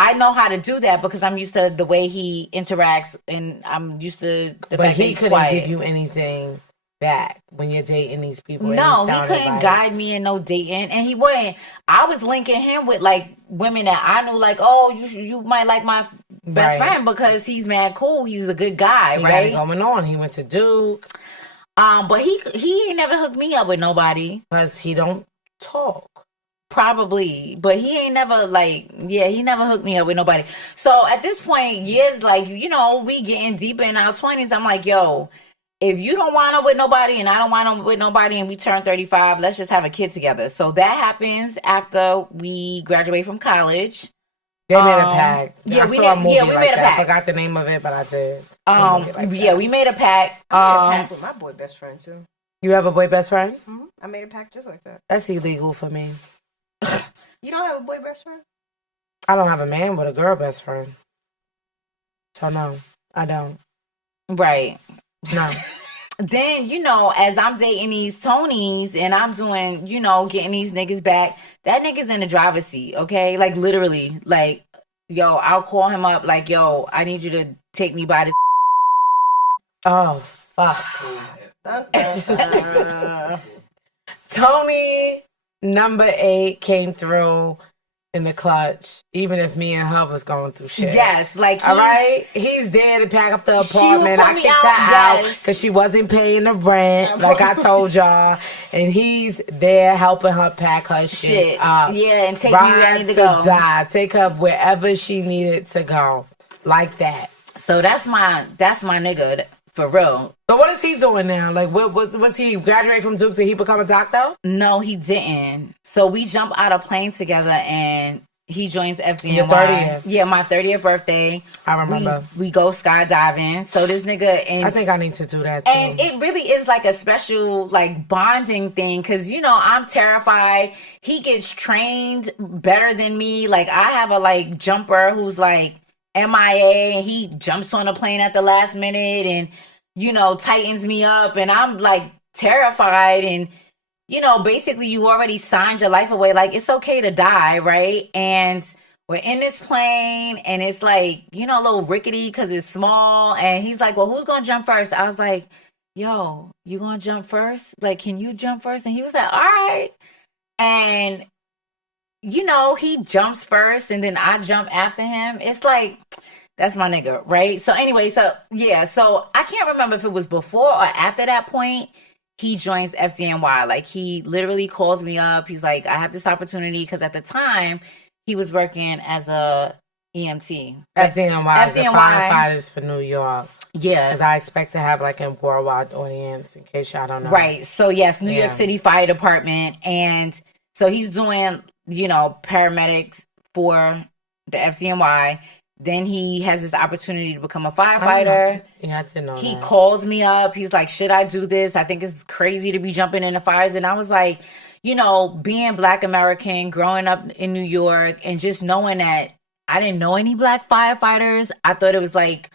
I know how to do that because I'm used to the way he interacts and I'm used to the But fact that he he's couldn't quiet. give you anything back when you're dating these people. No, and he couldn't guide me in no dating, and he wouldn't. I was linking him with like women that I knew, like, oh, you might like my best friend because he's mad cool. He's a good guy, He right? got it going on. He went to Duke. But he ain't never hooked me up with nobody. Because he don't talk. Probably, but he ain't never he never hooked me up with nobody. So at this point, years like, you know, we getting deeper in our 20s. I'm like, yo, if you don't want to with nobody and I don't want to with nobody and we turn 35, let's just have a kid together. So that happens after we graduate from college. They made a pact. Yeah, we made a pact. I forgot the name of it, but I did. We made a pact. I made a pact with my boy best friend too. You have a boy best friend? Mm-hmm. I made a pact just like that. That's illegal for me. You don't have a boy best friend? I don't have a man with a girl best friend. So no, I don't. Right. No. Then, you know, as I'm dating these Tonys and I'm doing, you know, getting these niggas back, that nigga's in the driver's seat, okay? Like, literally, like, yo, I'll call him up, like, yo, I need you to take me by this. Oh, fuck. Tony number 8 came through in the clutch, even if me and her was going through shit. Yes, like, all right, he's there to pack up the She would apartment. put I me kicked out, her out yes. because she wasn't paying the rent, like I told y'all. And he's there helping her pack her shit up. Yeah, and take me where I need to go. Die. Take her wherever she needed to go, like that. So that's my nigga. For real. So what is he doing now? Like, was he graduate from Duke? Did he become a doctor? No, he didn't. So we jump out of plane together and he joins FDNY. Your 30th. Yeah, my 30th birthday. I remember. We go skydiving. So this nigga... And I think I need to do that too. And it really is like a special like bonding thing because, you know, I'm terrified. He gets trained better than me. Like, I have a like jumper who's like MIA and he jumps on a plane at the last minute and, you know, tightens me up and I'm like terrified and, you know, basically you already signed your life away. Like, it's okay to die, right? And we're in this plane and it's like, you know, a little rickety because it's small. And he's like, well, who's going to jump first? I was like, yo, you going to jump first? Like, can you jump first? And he was like, all right. And you know, he jumps first and then I jump after him. It's like, that's my nigga, right? So anyway, so yeah, so I can't remember if it was before or after that point he joins FDNY. Like he literally calls me up. He's like, I have this opportunity because at the time he was working as a EMT. FDNY is the firefighters for New York. Yeah. Because I expect to have like a worldwide audience in case y'all don't know. Right. So yes, New York City Fire Department. And so he's doing, you know, paramedics for the FDNY. Then he has this opportunity to become a firefighter. Yeah, I didn't know He that. calls me up. He's like, should I do this? I think it's crazy to be jumping into fires. And I was like, you know, being Black American, growing up in New York, and just knowing that I didn't know any Black firefighters. I thought it was like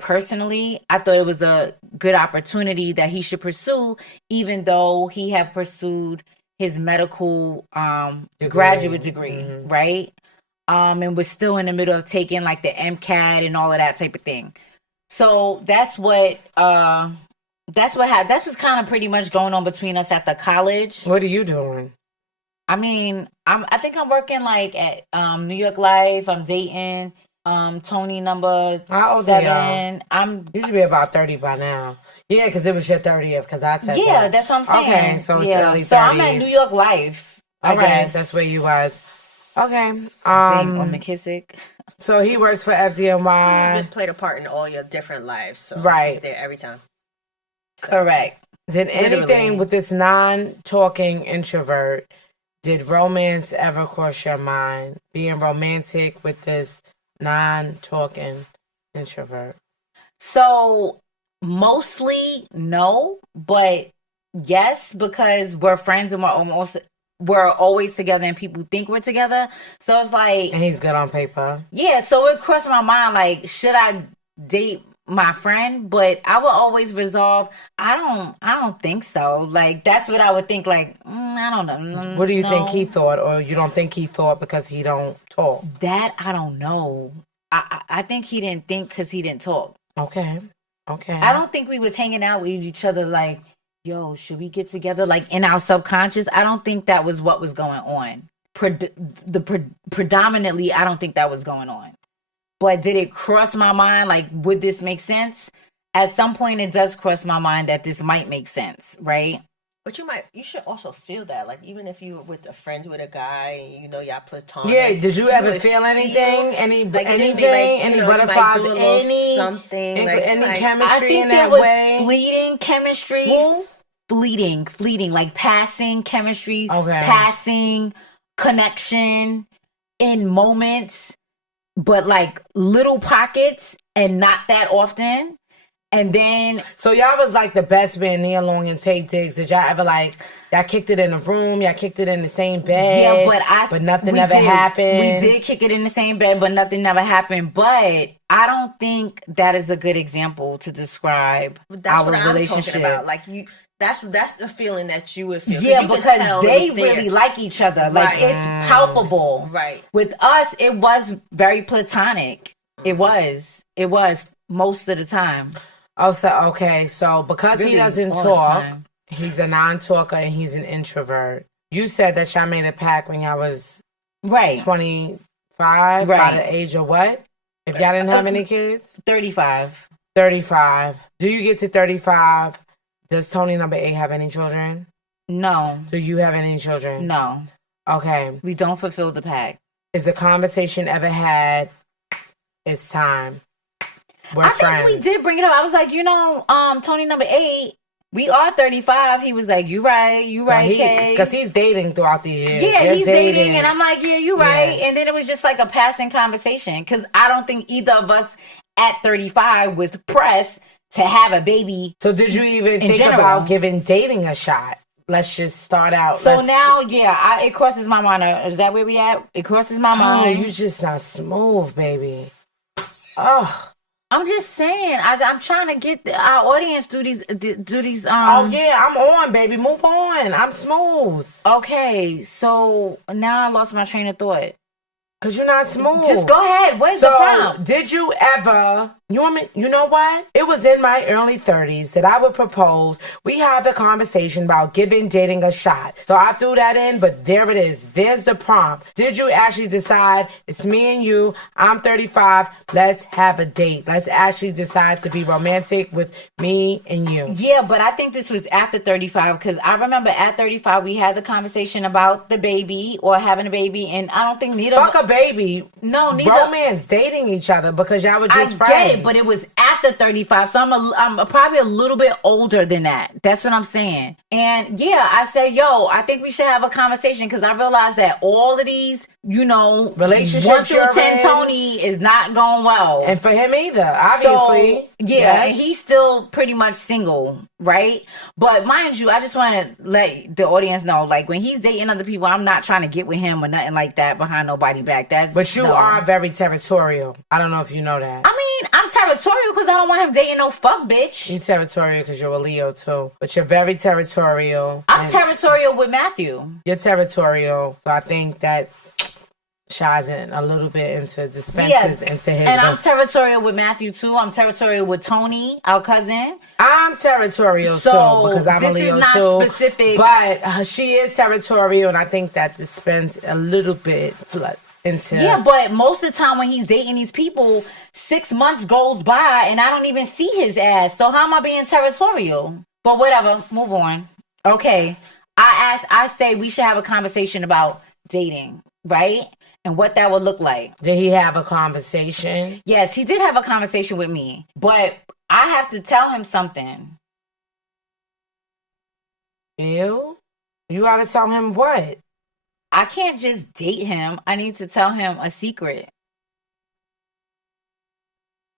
personally, I thought it was a good opportunity that he should pursue, even though he had pursued his medical graduate degree, right? And was still in the middle of taking like the MCAT and all of that type of thing. So that's what happened. That's what's kind of pretty much going on between us at the college. What are you doing? I mean, I think I'm working like at New York Life. I'm dating Tony number 7. You should be about 30 by now. Yeah, because it was your 30th. Because I said yeah, that's what I'm saying. Okay, so it's early 30s. So I'm at New York Life. I guess that's where you was. Okay. On McKissick. So he works for FDNY. He's played a part in all your different lives. So right. He's there every time. So. Correct. Did anything with this non-talking introvert, did romance ever cross your mind? Being romantic with this non-talking introvert? So mostly no, but yes, because we're friends and we're always together and people think we're together. So it's like, and he's good on paper. Yeah, so it crossed my mind like, should I date my friend? But I would always resolve, I don't think so. Like that's what I would think, like, I don't know. What do you think he thought? Or you don't think he thought because he don't talk? That I don't know. I think he didn't think because he didn't talk. Okay. I don't think we was hanging out with each other like, yo, should we get together? Like in our subconscious, I don't think that was what was going on. Predominantly, I don't think that was going on. But did it cross my mind? Like, would this make sense? At some point, it does cross my mind that this might make sense, right? But you should also feel that, like, even if you were friends with a guy, you know, y'all platonic. Yeah, did you ever feel anything? Any butterflies? Any chemistry in that way? Fleeting chemistry. Who? Fleeting, like passing chemistry, okay. Passing connection in moments, but like little pockets and not that often. And then... So y'all was like the best man, knee along and take digs. Did y'all ever like... Y'all kicked it in the room? Y'all kicked it in the same bed? Yeah, but nothing ever happened? We did kick it in the same bed, but nothing never happened. But I don't think that is a good example to describe our relationship. Talking about. Like you... That's the feeling that you would feel. Yeah, because they really like each other. Like it's palpable. Right. With us, it was very platonic. It was most of the time. Oh, so okay. So because really, he doesn't talk, he's a non-talker and he's an introvert. You said that y'all made a pact when y'all was 25, by the age of what? If y'all didn't have any kids? 35. 35. Do you get to 35? Does Tony number 8 have any children? No. Do you have any children? No. Okay. We don't fulfill the pact. Is the conversation ever had, it's time? We're friends. Think we did bring it up. I was like, you know, Tony number 8, we are 35. He was like, you right, Kay. Because he's dating throughout the years. Yeah, he's dating. And I'm like, yeah, you right. And then it was just like a passing conversation. Because I don't think either of us at 35 was pressed to have a baby. So did you even think about giving dating a shot? Let's just start out. So now, it crosses my mind. Is that where we at? It crosses my mind. Oh, you just not smooth, baby. Oh. I'm just saying. I'm trying to get our audience do these. Oh yeah, I'm on, baby. Move on. I'm smooth. Okay, so now I lost my train of thought. Cause you're not smooth. Just go ahead. Where's the prompt? Did you ever You know what? It was in my early 30s that I would propose we have a conversation about giving dating a shot. So I threw that in, but there it is. There's the prompt. Did you actually decide it's me and you? I'm 35. Let's have a date. Let's actually decide to be romantic with me and you. Yeah, but I think this was after 35 because I remember at 35 we had the conversation about the baby or having a baby, and I don't think neither. Fuck a baby. No, neither. Romance, dating each other because y'all were just friends. I get it, but it was after 35, so I'm probably a little bit older than that. That's what I'm saying. And yeah, I said, yo, I think we should have a conversation because I realized that all of these, relationships 1 through 10 Tony is not going well. And for him either, obviously. So, yeah, and he's still pretty much single, right? But mind you, I just want to let the audience know, like, when he's dating other people, I'm not trying to get with him or nothing like that behind nobody back. But you are very territorial. I don't know if you know that. I mean, I'm territorial because I don't want him dating no fuck bitch. You territorial because you're a Leo too. But you're very territorial. I'm territorial with Matthew. You're territorial. So I think that shies in a little bit into dispenses into his. And I'm territorial with Matthew too. I'm territorial with Tony, our cousin. I'm territorial too because I'm a Leo too. This is not specific. But she is territorial, and I think that dispense a little bit flood. Yeah, but most of the time when he's dating these people, 6 months goes by and I don't even see his ass. So how am I being territorial? But whatever, move on. Okay. I say we should have a conversation about dating, right? And what that would look like. Did he have a conversation? Yes, he did have a conversation with me. But I have to tell him something. You gotta tell him what? I can't just date him. I need to tell him a secret.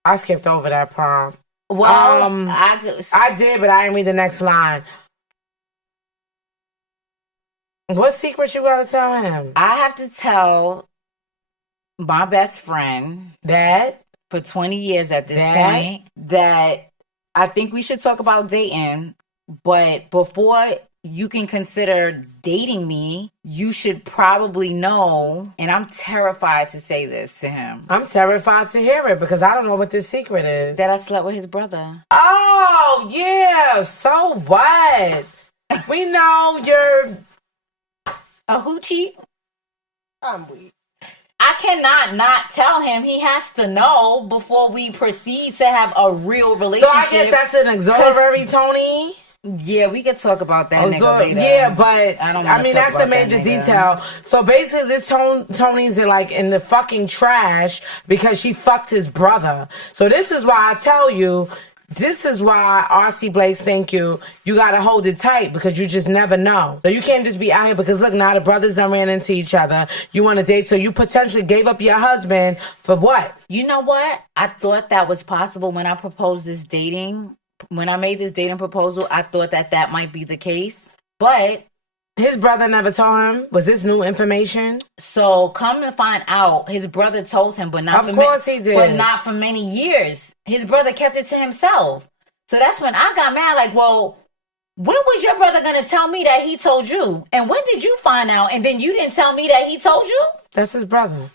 I skipped over that prompt. Well, I did, but I didn't read the next line. What secret you gotta tell him? I have to tell my best friend that for 20 years at this point that I think we should talk about dating, but before you can consider dating me, you should probably know, and I'm terrified to say this to him. I'm terrified to hear it because I don't know what this secret is. That I slept with his brother. Oh, yeah. So what? We know you're a hoochie. I'm weak. I cannot not tell him. He has to know before we proceed to have a real relationship. So I guess that's an auxiliary, Tony. Yeah, we could talk about that nigga later. Yeah, but I mean that's a major detail. So basically, this Tony's in the fucking trash because she fucked his brother. So this is why I tell you. This is why R.C. Blakes, thank you. You gotta hold it tight because you just never know. So you can't just be out here because look, now the brothers done ran into each other. You want to date, so you potentially gave up your husband for what? You know what? I thought that was possible when I proposed this dating. When I made this dating proposal, I thought that might be the case. But his brother never told him? Was this new information? So come to find out, his brother told him, but not of course he did. But not for many years. His brother kept it to himself. So that's when I got mad, like, well, when was your brother going to tell me that he told you? And when did you find out? And then you didn't tell me that he told you? That's his brother.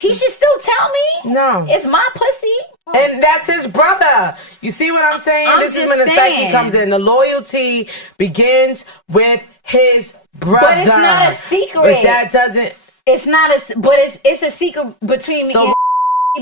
He should still tell me? No. It's my pussy. And that's his brother. You see what I'm saying? This is when the psyche comes in. The loyalty begins with his brother. But it's not a secret. But that doesn't... It's not a... But it's a secret between me and...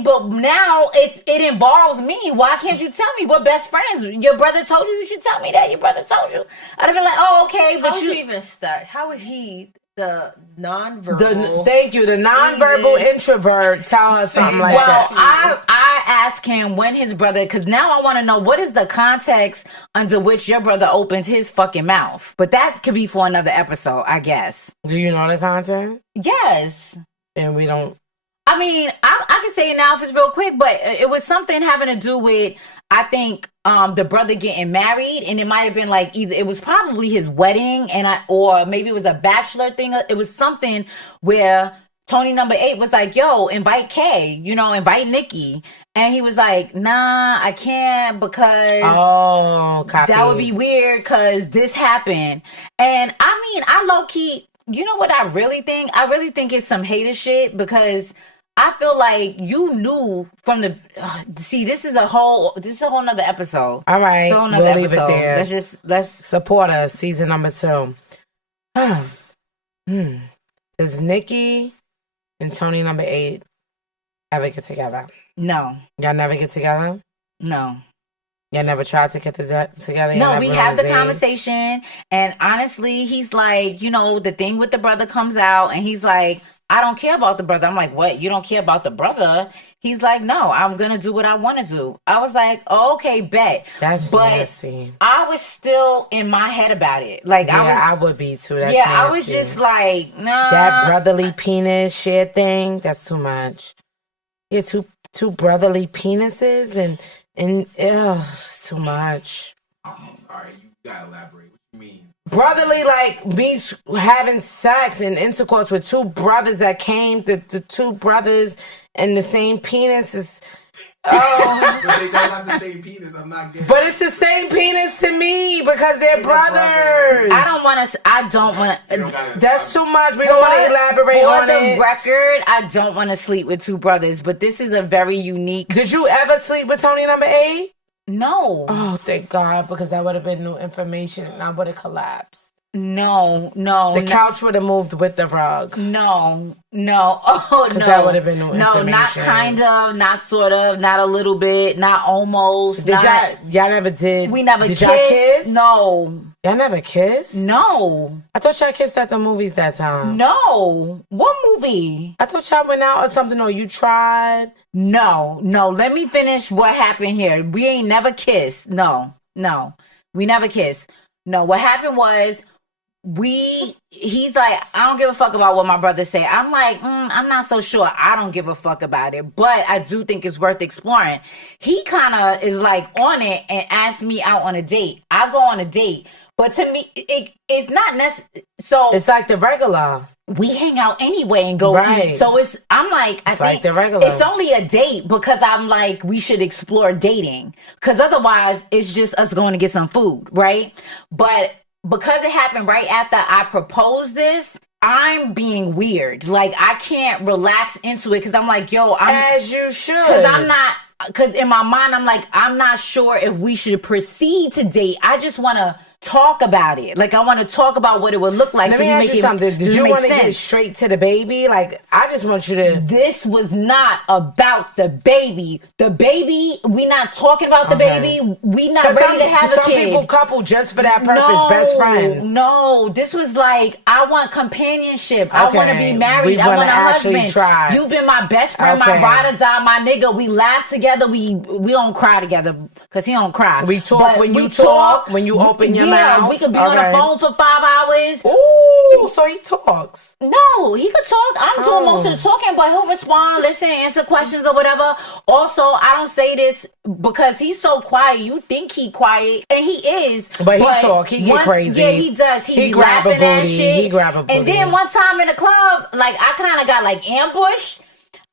But now it involves me. Why can't you tell me? We're best friends. Your brother told you should tell me that. Your brother told you. I'd have been like, oh, okay. But how would you even start? How would he, the nonverbal... the nonverbal introvert, tell her something like that? Well, I asked him when his brother... Because now I want to know what is the context under which your brother opened his fucking mouth. But that could be for another episode, I guess. Do you know the content? Yes. And we don't... I mean, I can say it now if it's real quick, but it was something having to do with, I think, the brother getting married, and it might have been like either it was probably his wedding, or maybe it was a bachelor thing. It was something where Tony number 8 was like, "Yo, invite Kay, invite Nikki," and he was like, "Nah, I can't because that would be weird because this happened." And I mean, I low key, you know what I really think? I really think it's some hater shit because I feel like you knew from the see. This is a whole nother episode. All right, it's a whole nother we'll leave episode. it there. Let's support us. Season number 2. Does Nikki and Tony number 8 ever get together? No. Y'all never get together? No. Y'all never tried to get together? No, we have the conversation, and honestly, he's like, the thing with the brother comes out, and he's like, I don't care about the brother. I'm like, what? You don't care about the brother? He's like, no, I'm going to do what I want to do. I was like, oh, okay, bet. That's nasty. I was still in my head about it. Like, I would be too. That's nasty. I was just like, nah. That brotherly penis shit thing, that's too much. Yeah, two brotherly penises and it's too much. I'm sorry, you gotta elaborate. What you mean? Brotherly, like me having sex and intercourse with two brothers that came, the two brothers and the same penis is. Oh. But they don't have the same penis. I'm not getting. But it's the same penis to me because they're brothers. I don't want to. That's too much. We don't want to elaborate on it. For the record, I don't want to sleep with two brothers, but this is a very unique. Did you ever sleep with Tony number 8? No. Oh, thank God, because that would have been new information and I would have collapsed. No. The couch would have moved with the rug. No. Oh, no. That would have been new information. No, not kind of, not sort of, not a little bit, not almost. Y'all never did? We never did kissed. Y'all kiss? No. Y'all never kissed? No. I thought y'all kissed at the movies that time. No. What movie? I thought y'all went out or something, or you tried. No. Let me finish what happened here. We ain't never kissed. No. We never kissed. No, what happened was he's like, I don't give a fuck about what my brother say. I'm like, I'm not so sure. I don't give a fuck about it, but I do think it's worth exploring. He kind of is like on it and asked me out on a date. I go on a date, but to me, it's not necessary. So it's like the regular. We hang out anyway and go eat. So I'm like, I think like the regular. It's only a date because I'm like, we should explore dating. Because otherwise, it's just us going to get some food, right? But because it happened right after I proposed this, I'm being weird. Like, I can't relax into it because I'm like, as you should. Because in my mind, I'm like, I'm not sure if we should proceed to date. I just want to talk about it. Like, I want to talk about what it would look like. Let me ask you something. Did you want to get straight to the baby? Like, I just want you to... This was not about the baby. The baby, we not talking about the baby. We not ready to have a kid. Some people couple just for that purpose, best friends. No, this was like, I want companionship. I want to be married. I want a husband. Try. You've been my best friend, my ride or die, my nigga. We laugh together. We don't cry together because he don't cry. We talk when you talk, when you open your mouth. We could be on the phone for 5 hours. Ooh, so he talks. No, he could talk. I'm doing most of the talking, but he'll respond, listen, answer questions or whatever. Also, I don't say this because he's so quiet. You think he quiet, and he is. But he talk. He get crazy. Yeah, he does. He grab a booty. At shit. He grab a booty. And then one time in the club, like, I kind of got like ambushed.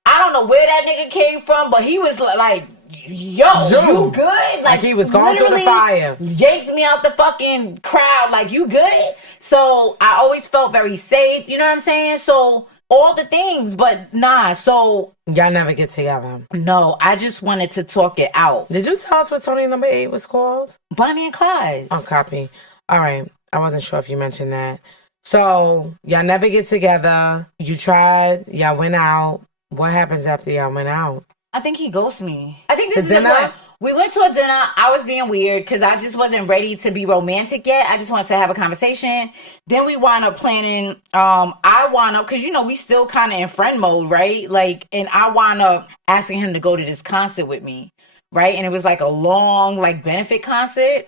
I don't know where that nigga came from, but he was like, yo, you good? Like he was going through the fire. Yanked me out the fucking crowd. Like, you good? So I always felt very safe. You know what I'm saying? So all the things, but nah. So y'all never get together. No, I just wanted to talk it out. Did you tell us what Tony number 8 was called? Bonnie and Clyde. Oh, copy. All right. I wasn't sure if you mentioned that. So y'all never get together. You tried. Y'all went out. What happens after y'all went out? I think he ghosted me. I think this is dinner. We went to a dinner. I was being weird because I just wasn't ready to be romantic yet. I just wanted to have a conversation. Then we wound up planning. I wound up, because, we still kind of in friend mode, right? Like, and I wound up asking him to go to this concert with me, right? And it was like a long, like, benefit concert.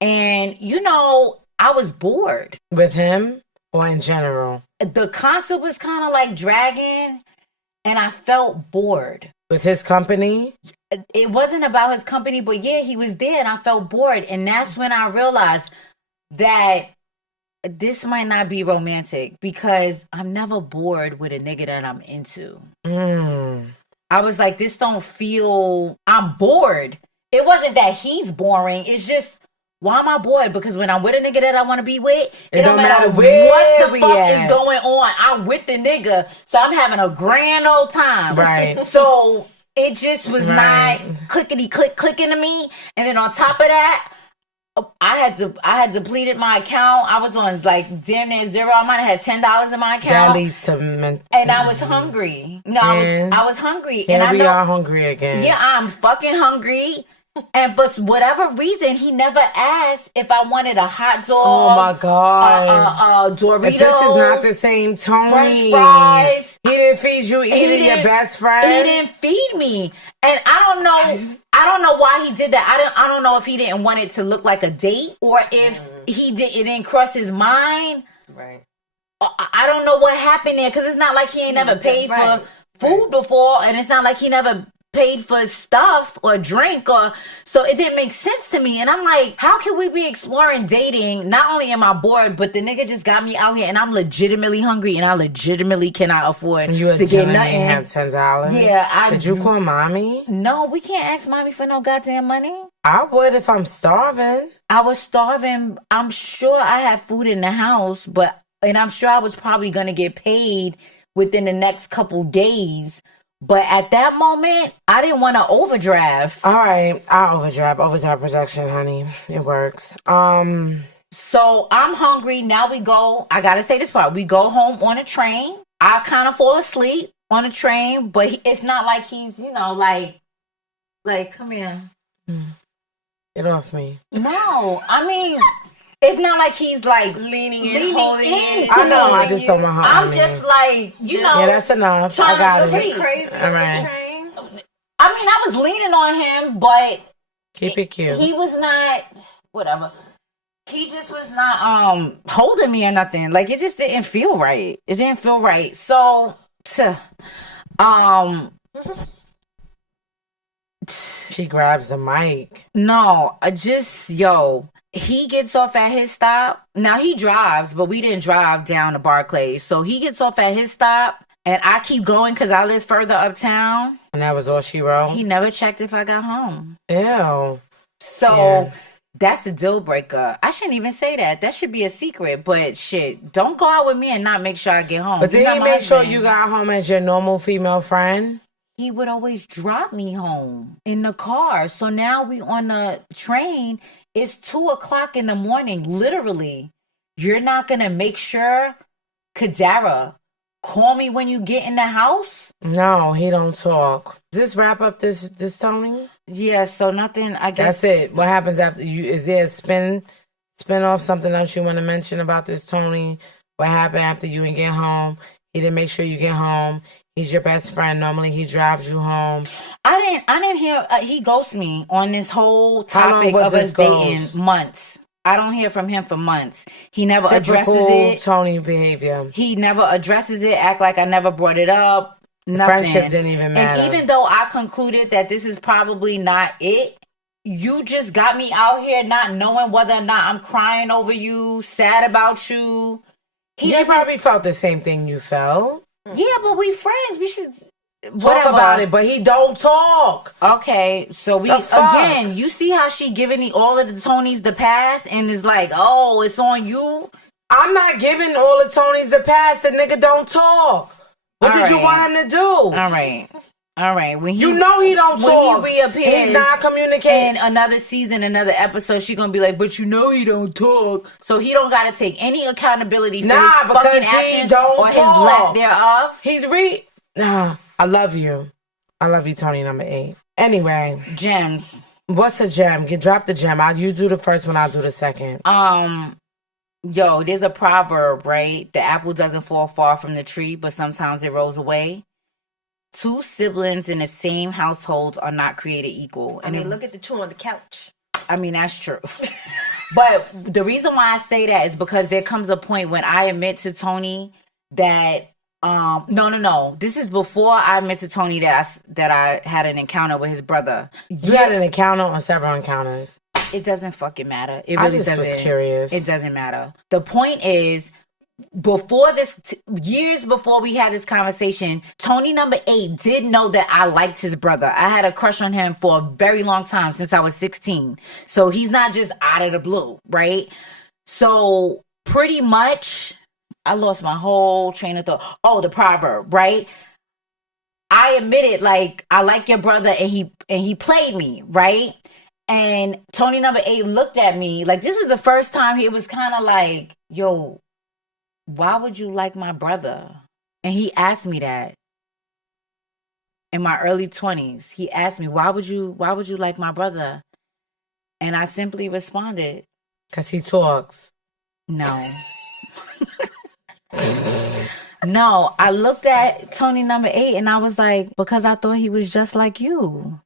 And, I was bored. With him or in general? The concert was kind of like dragging, and I felt bored. With his company? It wasn't about his company, but yeah, he was there and I felt bored. And that's when I realized that this might not be romantic because I'm never bored with a nigga that I'm into. I was like, this don't feel... I'm bored. It wasn't that he's boring. It's just Why am I bored? Because when I'm with a nigga that I want to be with, it don't matter what where the we fuck at. is going on. I'm with the nigga, so I'm having a grand old time. Right. So it just was not clickety click clicking to me. And then on top of that, I had depleted my account. I was on like damn near zero. I might have had $10 in my account. That leads to and I was hungry. No, I was hungry. And I we are hungry again. Yeah, I'm fucking hungry. And for whatever reason, he never asked if I wanted a hot dog. Oh my God. Doritos. If this is not the same Tony. French fries. He didn't feed you either, your best friend. He didn't feed me. And I don't know why he did that. I don't know if he didn't want it to look like a date or if it didn't cross his mind. Right. I don't know what happened there because it's not like he ain't never paid for food before, and it's not like he never paid for stuff or drink, or so it didn't make sense to me. And I'm like, how can we be exploring dating? Not only am I bored, but the nigga just got me out here and I'm legitimately hungry and I legitimately cannot afford to get nothing. Have $10. Yeah, did you call mommy? No, we can't ask mommy for no goddamn money. I would if I'm starving. I was starving. I'm sure I had food in the house, and I'm sure I was probably gonna get paid within the next couple days. But at that moment, I didn't want to overdraft. All right, I'll overdraft. Overdraft protection, honey. It works. So I'm hungry. Now we go. I gotta say this part. We go home on a train. I kind of fall asleep on a train, but it's not like he's, like come here. Get off me. No, I mean, it's not like he's like leaning in, holding in. I know. I just don't want her. I'm just like, Yeah, that's enough. I got it. Crazy all right. I mean, I was leaning on him, but keep it cute. He was not. Whatever. He just was not holding me or nothing. Like it just didn't feel right. It didn't feel right. So, she grabs the mic. No, he gets off at his stop. Now he drives, but we didn't drive down to Barclays. So he gets off at his stop and I keep going because I live further uptown. And that was all she wrote? He never checked if I got home. Ew. So that's the deal breaker. I shouldn't even say that. That should be a secret. But shit, don't go out with me and not make sure I get home. But did he make sure you got home as your normal female friend? He would always drop me home in the car. So now we on the train. It's 2:00 in the morning. Literally, you're not gonna make sure, Kadara, call me when you get in the house? No, he don't talk. Does this wrap up this Tony? Yeah. So nothing. I guess that's it. What happens after you? Is there a spin off? Something else you want to mention about this Tony? What happened after you get home? He didn't make sure you get home. He's your best friend. Normally, he drives you home. I didn't hear. He ghosted me on this whole topic of us dating months. I don't hear from him for months. He never addresses it. Tony behavior. He never addresses it. Act like I never brought it up. Nothing. Friendship didn't even matter. And even though I concluded that this is probably not it, you just got me out here not knowing whether or not I'm crying over you, sad about you. He probably felt the same thing you felt. Yeah, but we friends. We should talk about it. But he don't talk. Okay, so again. You see how she giving all of the Tonys the pass, and is like, oh, it's on you. I'm not giving all the Tonys the pass. The nigga don't talk. What did you want him to do? All right. When he don't talk. When he reappears, he's not communicating. In another season, another episode, she gonna be like, "But he don't talk." So he don't gotta take any accountability for his fucking actions or his lack thereof. I love you. I love you, Tony number 8. Anyway, gems. What's a gem? Drop the gem. You do the first one. I'll do the second. There's a proverb, right? The apple doesn't fall far from the tree, but sometimes it rolls away. 2 siblings in the same household are not created equal. Look at the 2 on the couch. I mean, that's true. But the reason why I say that is because there comes a point when I admit to Tony that no. This is before I admit to Tony that I had an encounter with his brother. You had an encounter on several encounters. It doesn't fucking matter. It really doesn't. I was curious. It doesn't matter. The point is, before this, years before we had this conversation, Tony number 8 did know that I liked his brother. I had a crush on him for a very long time, since I was 16. So he's not just out of the blue, right? So pretty much, I lost my whole train of thought. Oh, the proverb, right? I admitted, like, I like your brother, and he played me, right? And Tony number 8 looked at me like this was the first time he was kind of like, yo, why would you like my brother? And he asked me that in my early 20s. He asked me, why would you like my brother? And I simply responded, because he talks. no. No, I looked at Tony number 8 and I was like, because I thought he was just like you.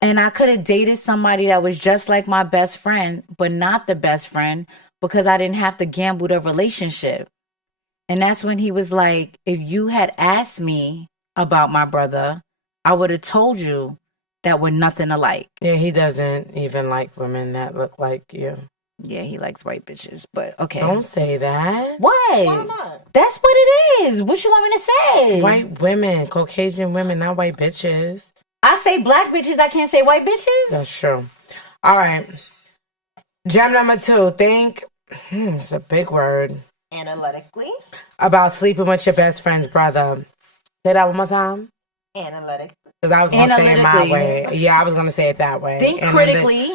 And I could have dated somebody that was just like my best friend, but not the best friend, because I didn't have to gamble the relationship. And that's when he was like, if you had asked me about my brother, I would have told you that we're nothing alike. Yeah, he doesn't even like women that look like you. Yeah, he likes white bitches, but okay. Don't say that. Why? Why not? That's what it is. What you want me to say? White women, Caucasian women, not white bitches. I say black bitches, I can't say white bitches? That's true. All right. Gem number 2. Think, it's a big word. Analytically. About sleeping with your best friend's brother. Say that one more time. Analytically. Because I was going to say it my way. Yeah, I was going to say it that way. Think critically.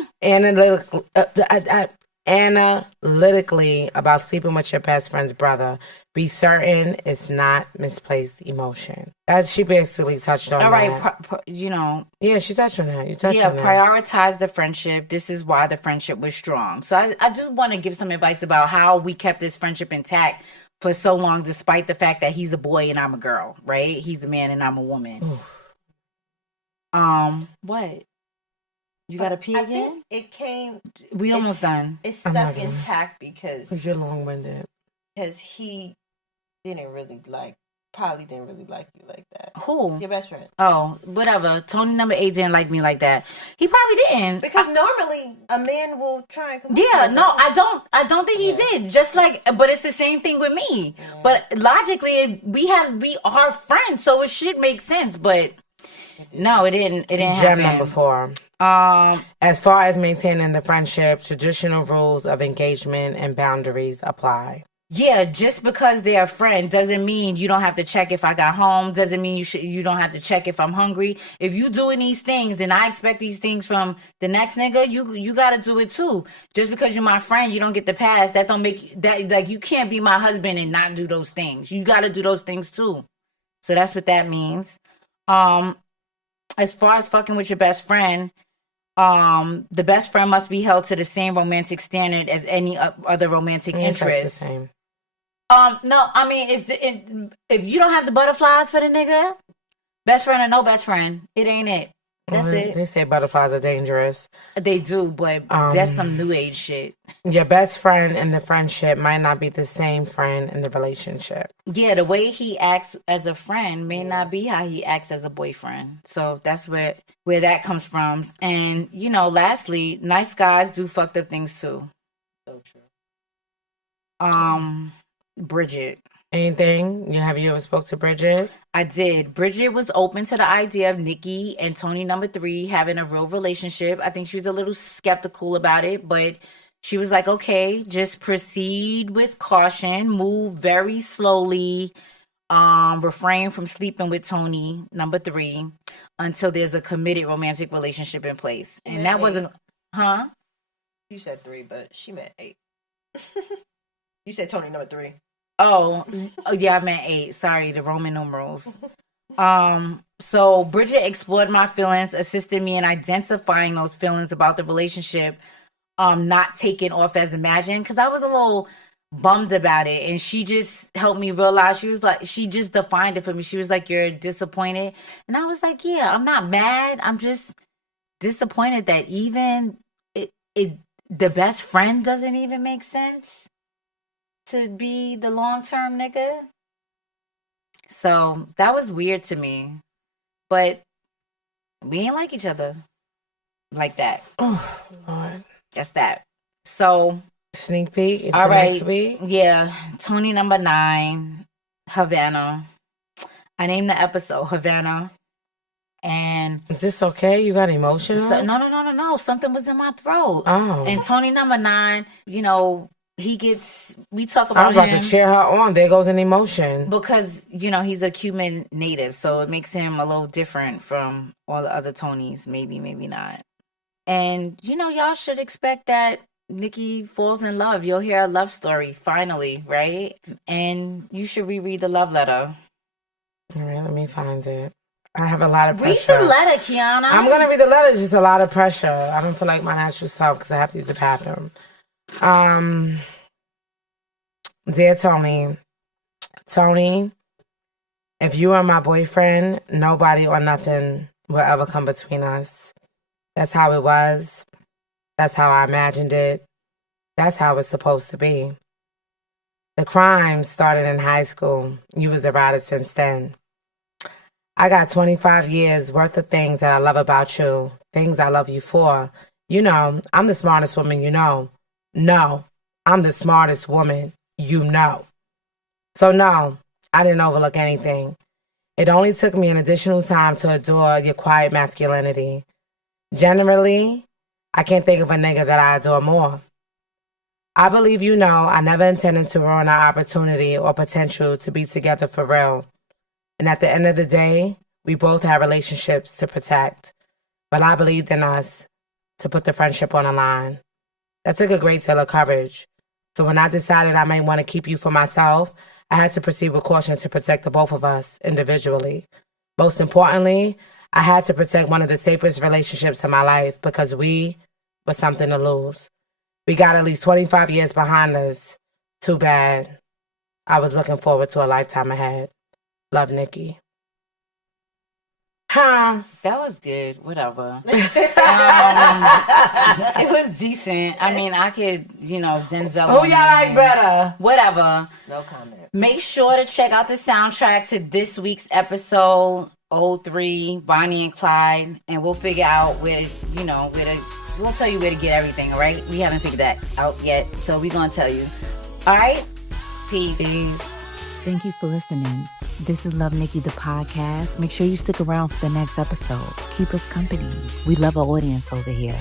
Analytically about sleeping with your best friend's brother. Be certain it's not misplaced emotion. As she basically touched on. All right, that. Yeah, she touched on that. You touched on that. Prioritize the friendship. This is why the friendship was strong. So I do want to give some advice about how we kept this friendship intact for so long, despite the fact that he's a boy and I'm a girl, right? He's a man and I'm a woman. Oof. What? You got to pee again? I think it came. We almost done. It's stuck intact because you're long-winded. Because he probably didn't really like you like that. Who? Your best friend. Oh, whatever. Tony number 8 didn't like me like that. He probably didn't. Because normally a man will try and come. Yeah, no, I don't think he did. Just like, but it's the same thing with me. Yeah. But logically, we are friends, so it should make sense. But no, it didn't. It didn't happen. Gem number 4. As far as maintaining the friendship, traditional rules of engagement and boundaries apply. Yeah, just because they're a friend doesn't mean you don't have to check if I got home. Doesn't mean you don't have to check if I'm hungry. If you doing these things and I expect these things from the next nigga, you got to do it too. Just because you're my friend, you don't get the pass. That don't make that, like, you can't be my husband and not do those things. You got to do those things too. So that's what that means. As far as fucking with your best friend, the best friend must be held to the same romantic standard as any other romantic interest. Like the same. No, I mean, if you don't have the butterflies for the nigga, best friend or no best friend, it ain't it. That's it. They say butterflies are dangerous. They do, but that's some new age shit. Your best friend in the friendship might not be the same friend in the relationship. Yeah, the way he acts as a friend may not be how he acts as a boyfriend. So that's where that comes from. And, lastly, nice guys do fucked up things too. So true. Bridget. Anything? Have you ever spoke to Bridget? I did. Bridget was open to the idea of Nikki and Tony number 3 having a real relationship. I think she was a little skeptical about it, but she was like, okay, just proceed with caution, move very slowly, refrain from sleeping with Tony number 3 until there's a committed romantic relationship in place. And that 8. Wasn't, huh? You said 3, but she meant 8. You said Tony number 3. Oh, yeah, I meant 8. Sorry, the Roman numerals. So Bridget explored my feelings, assisted me in identifying those feelings about the relationship, not taking off as imagined, because I was a little bummed about it. And she just helped me realize, she just defined it for me. She was like, you're disappointed. And I was like, yeah, I'm not mad. I'm just disappointed that even the best friend doesn't even make sense to be the long-term nigga. So that was weird to me. But we ain't like each other like that. Oh, Lord. That's that. So Sneak peek into All right. next week. Yeah. Tony number 9, Havana. I named the episode Havana. And Is this okay? You got emotional? No. Something was in my throat. Oh. And Tony number 9, we talk about him. I was about to cheer her on. There goes an emotion. Because, he's a Cuban native, so it makes him a little different from all the other Tonys. Maybe not. And, y'all should expect that Nikki falls in love. You'll hear a love story, finally, right? And you should reread the love letter. All right, let me find it. I have a lot of Read pressure. the letter, Kiana. I'm going to read the letter. It's just a lot of pressure. I don't feel like my natural self because I have to use the bathroom. Dear Tony, if you are my boyfriend, nobody or nothing will ever come between us. That's how it was. That's how I imagined it. That's how it's supposed to be. The crime started in high school. You was a rider since then. I got 25 years worth of things that I love about you, things I love you for. I'm the smartest woman you know. No, I'm the smartest woman you know. So no, I didn't overlook anything. It only took me an additional time to adore your quiet masculinity. Generally, I can't think of a nigga that I adore more. I believe I never intended to ruin our opportunity or potential to be together for real. And at the end of the day, we both have relationships to protect. But I believed in us to put the friendship on the line. That took a great deal of courage. So when I decided I might want to keep you for myself, I had to proceed with caution to protect the both of us individually. Most importantly, I had to protect one of the safest relationships in my life because we were something to lose. We got at least 25 years behind us. Too bad. I was looking forward to a lifetime ahead. Love, Nikki. Huh? That was good. Whatever. It was decent. I mean, I could, Denzel. Who y'all like better? Whatever. No comment. Make sure to check out the soundtrack to this week's episode 03, Bonnie and Clyde, and we'll figure out we'll tell you where to get everything, all right? We haven't figured that out yet, so we're going to tell you. All right? Peace. Thank you for listening. This is Love Nikki, the podcast. Make sure you stick around for the next episode. Keep us company. We love our audience over here.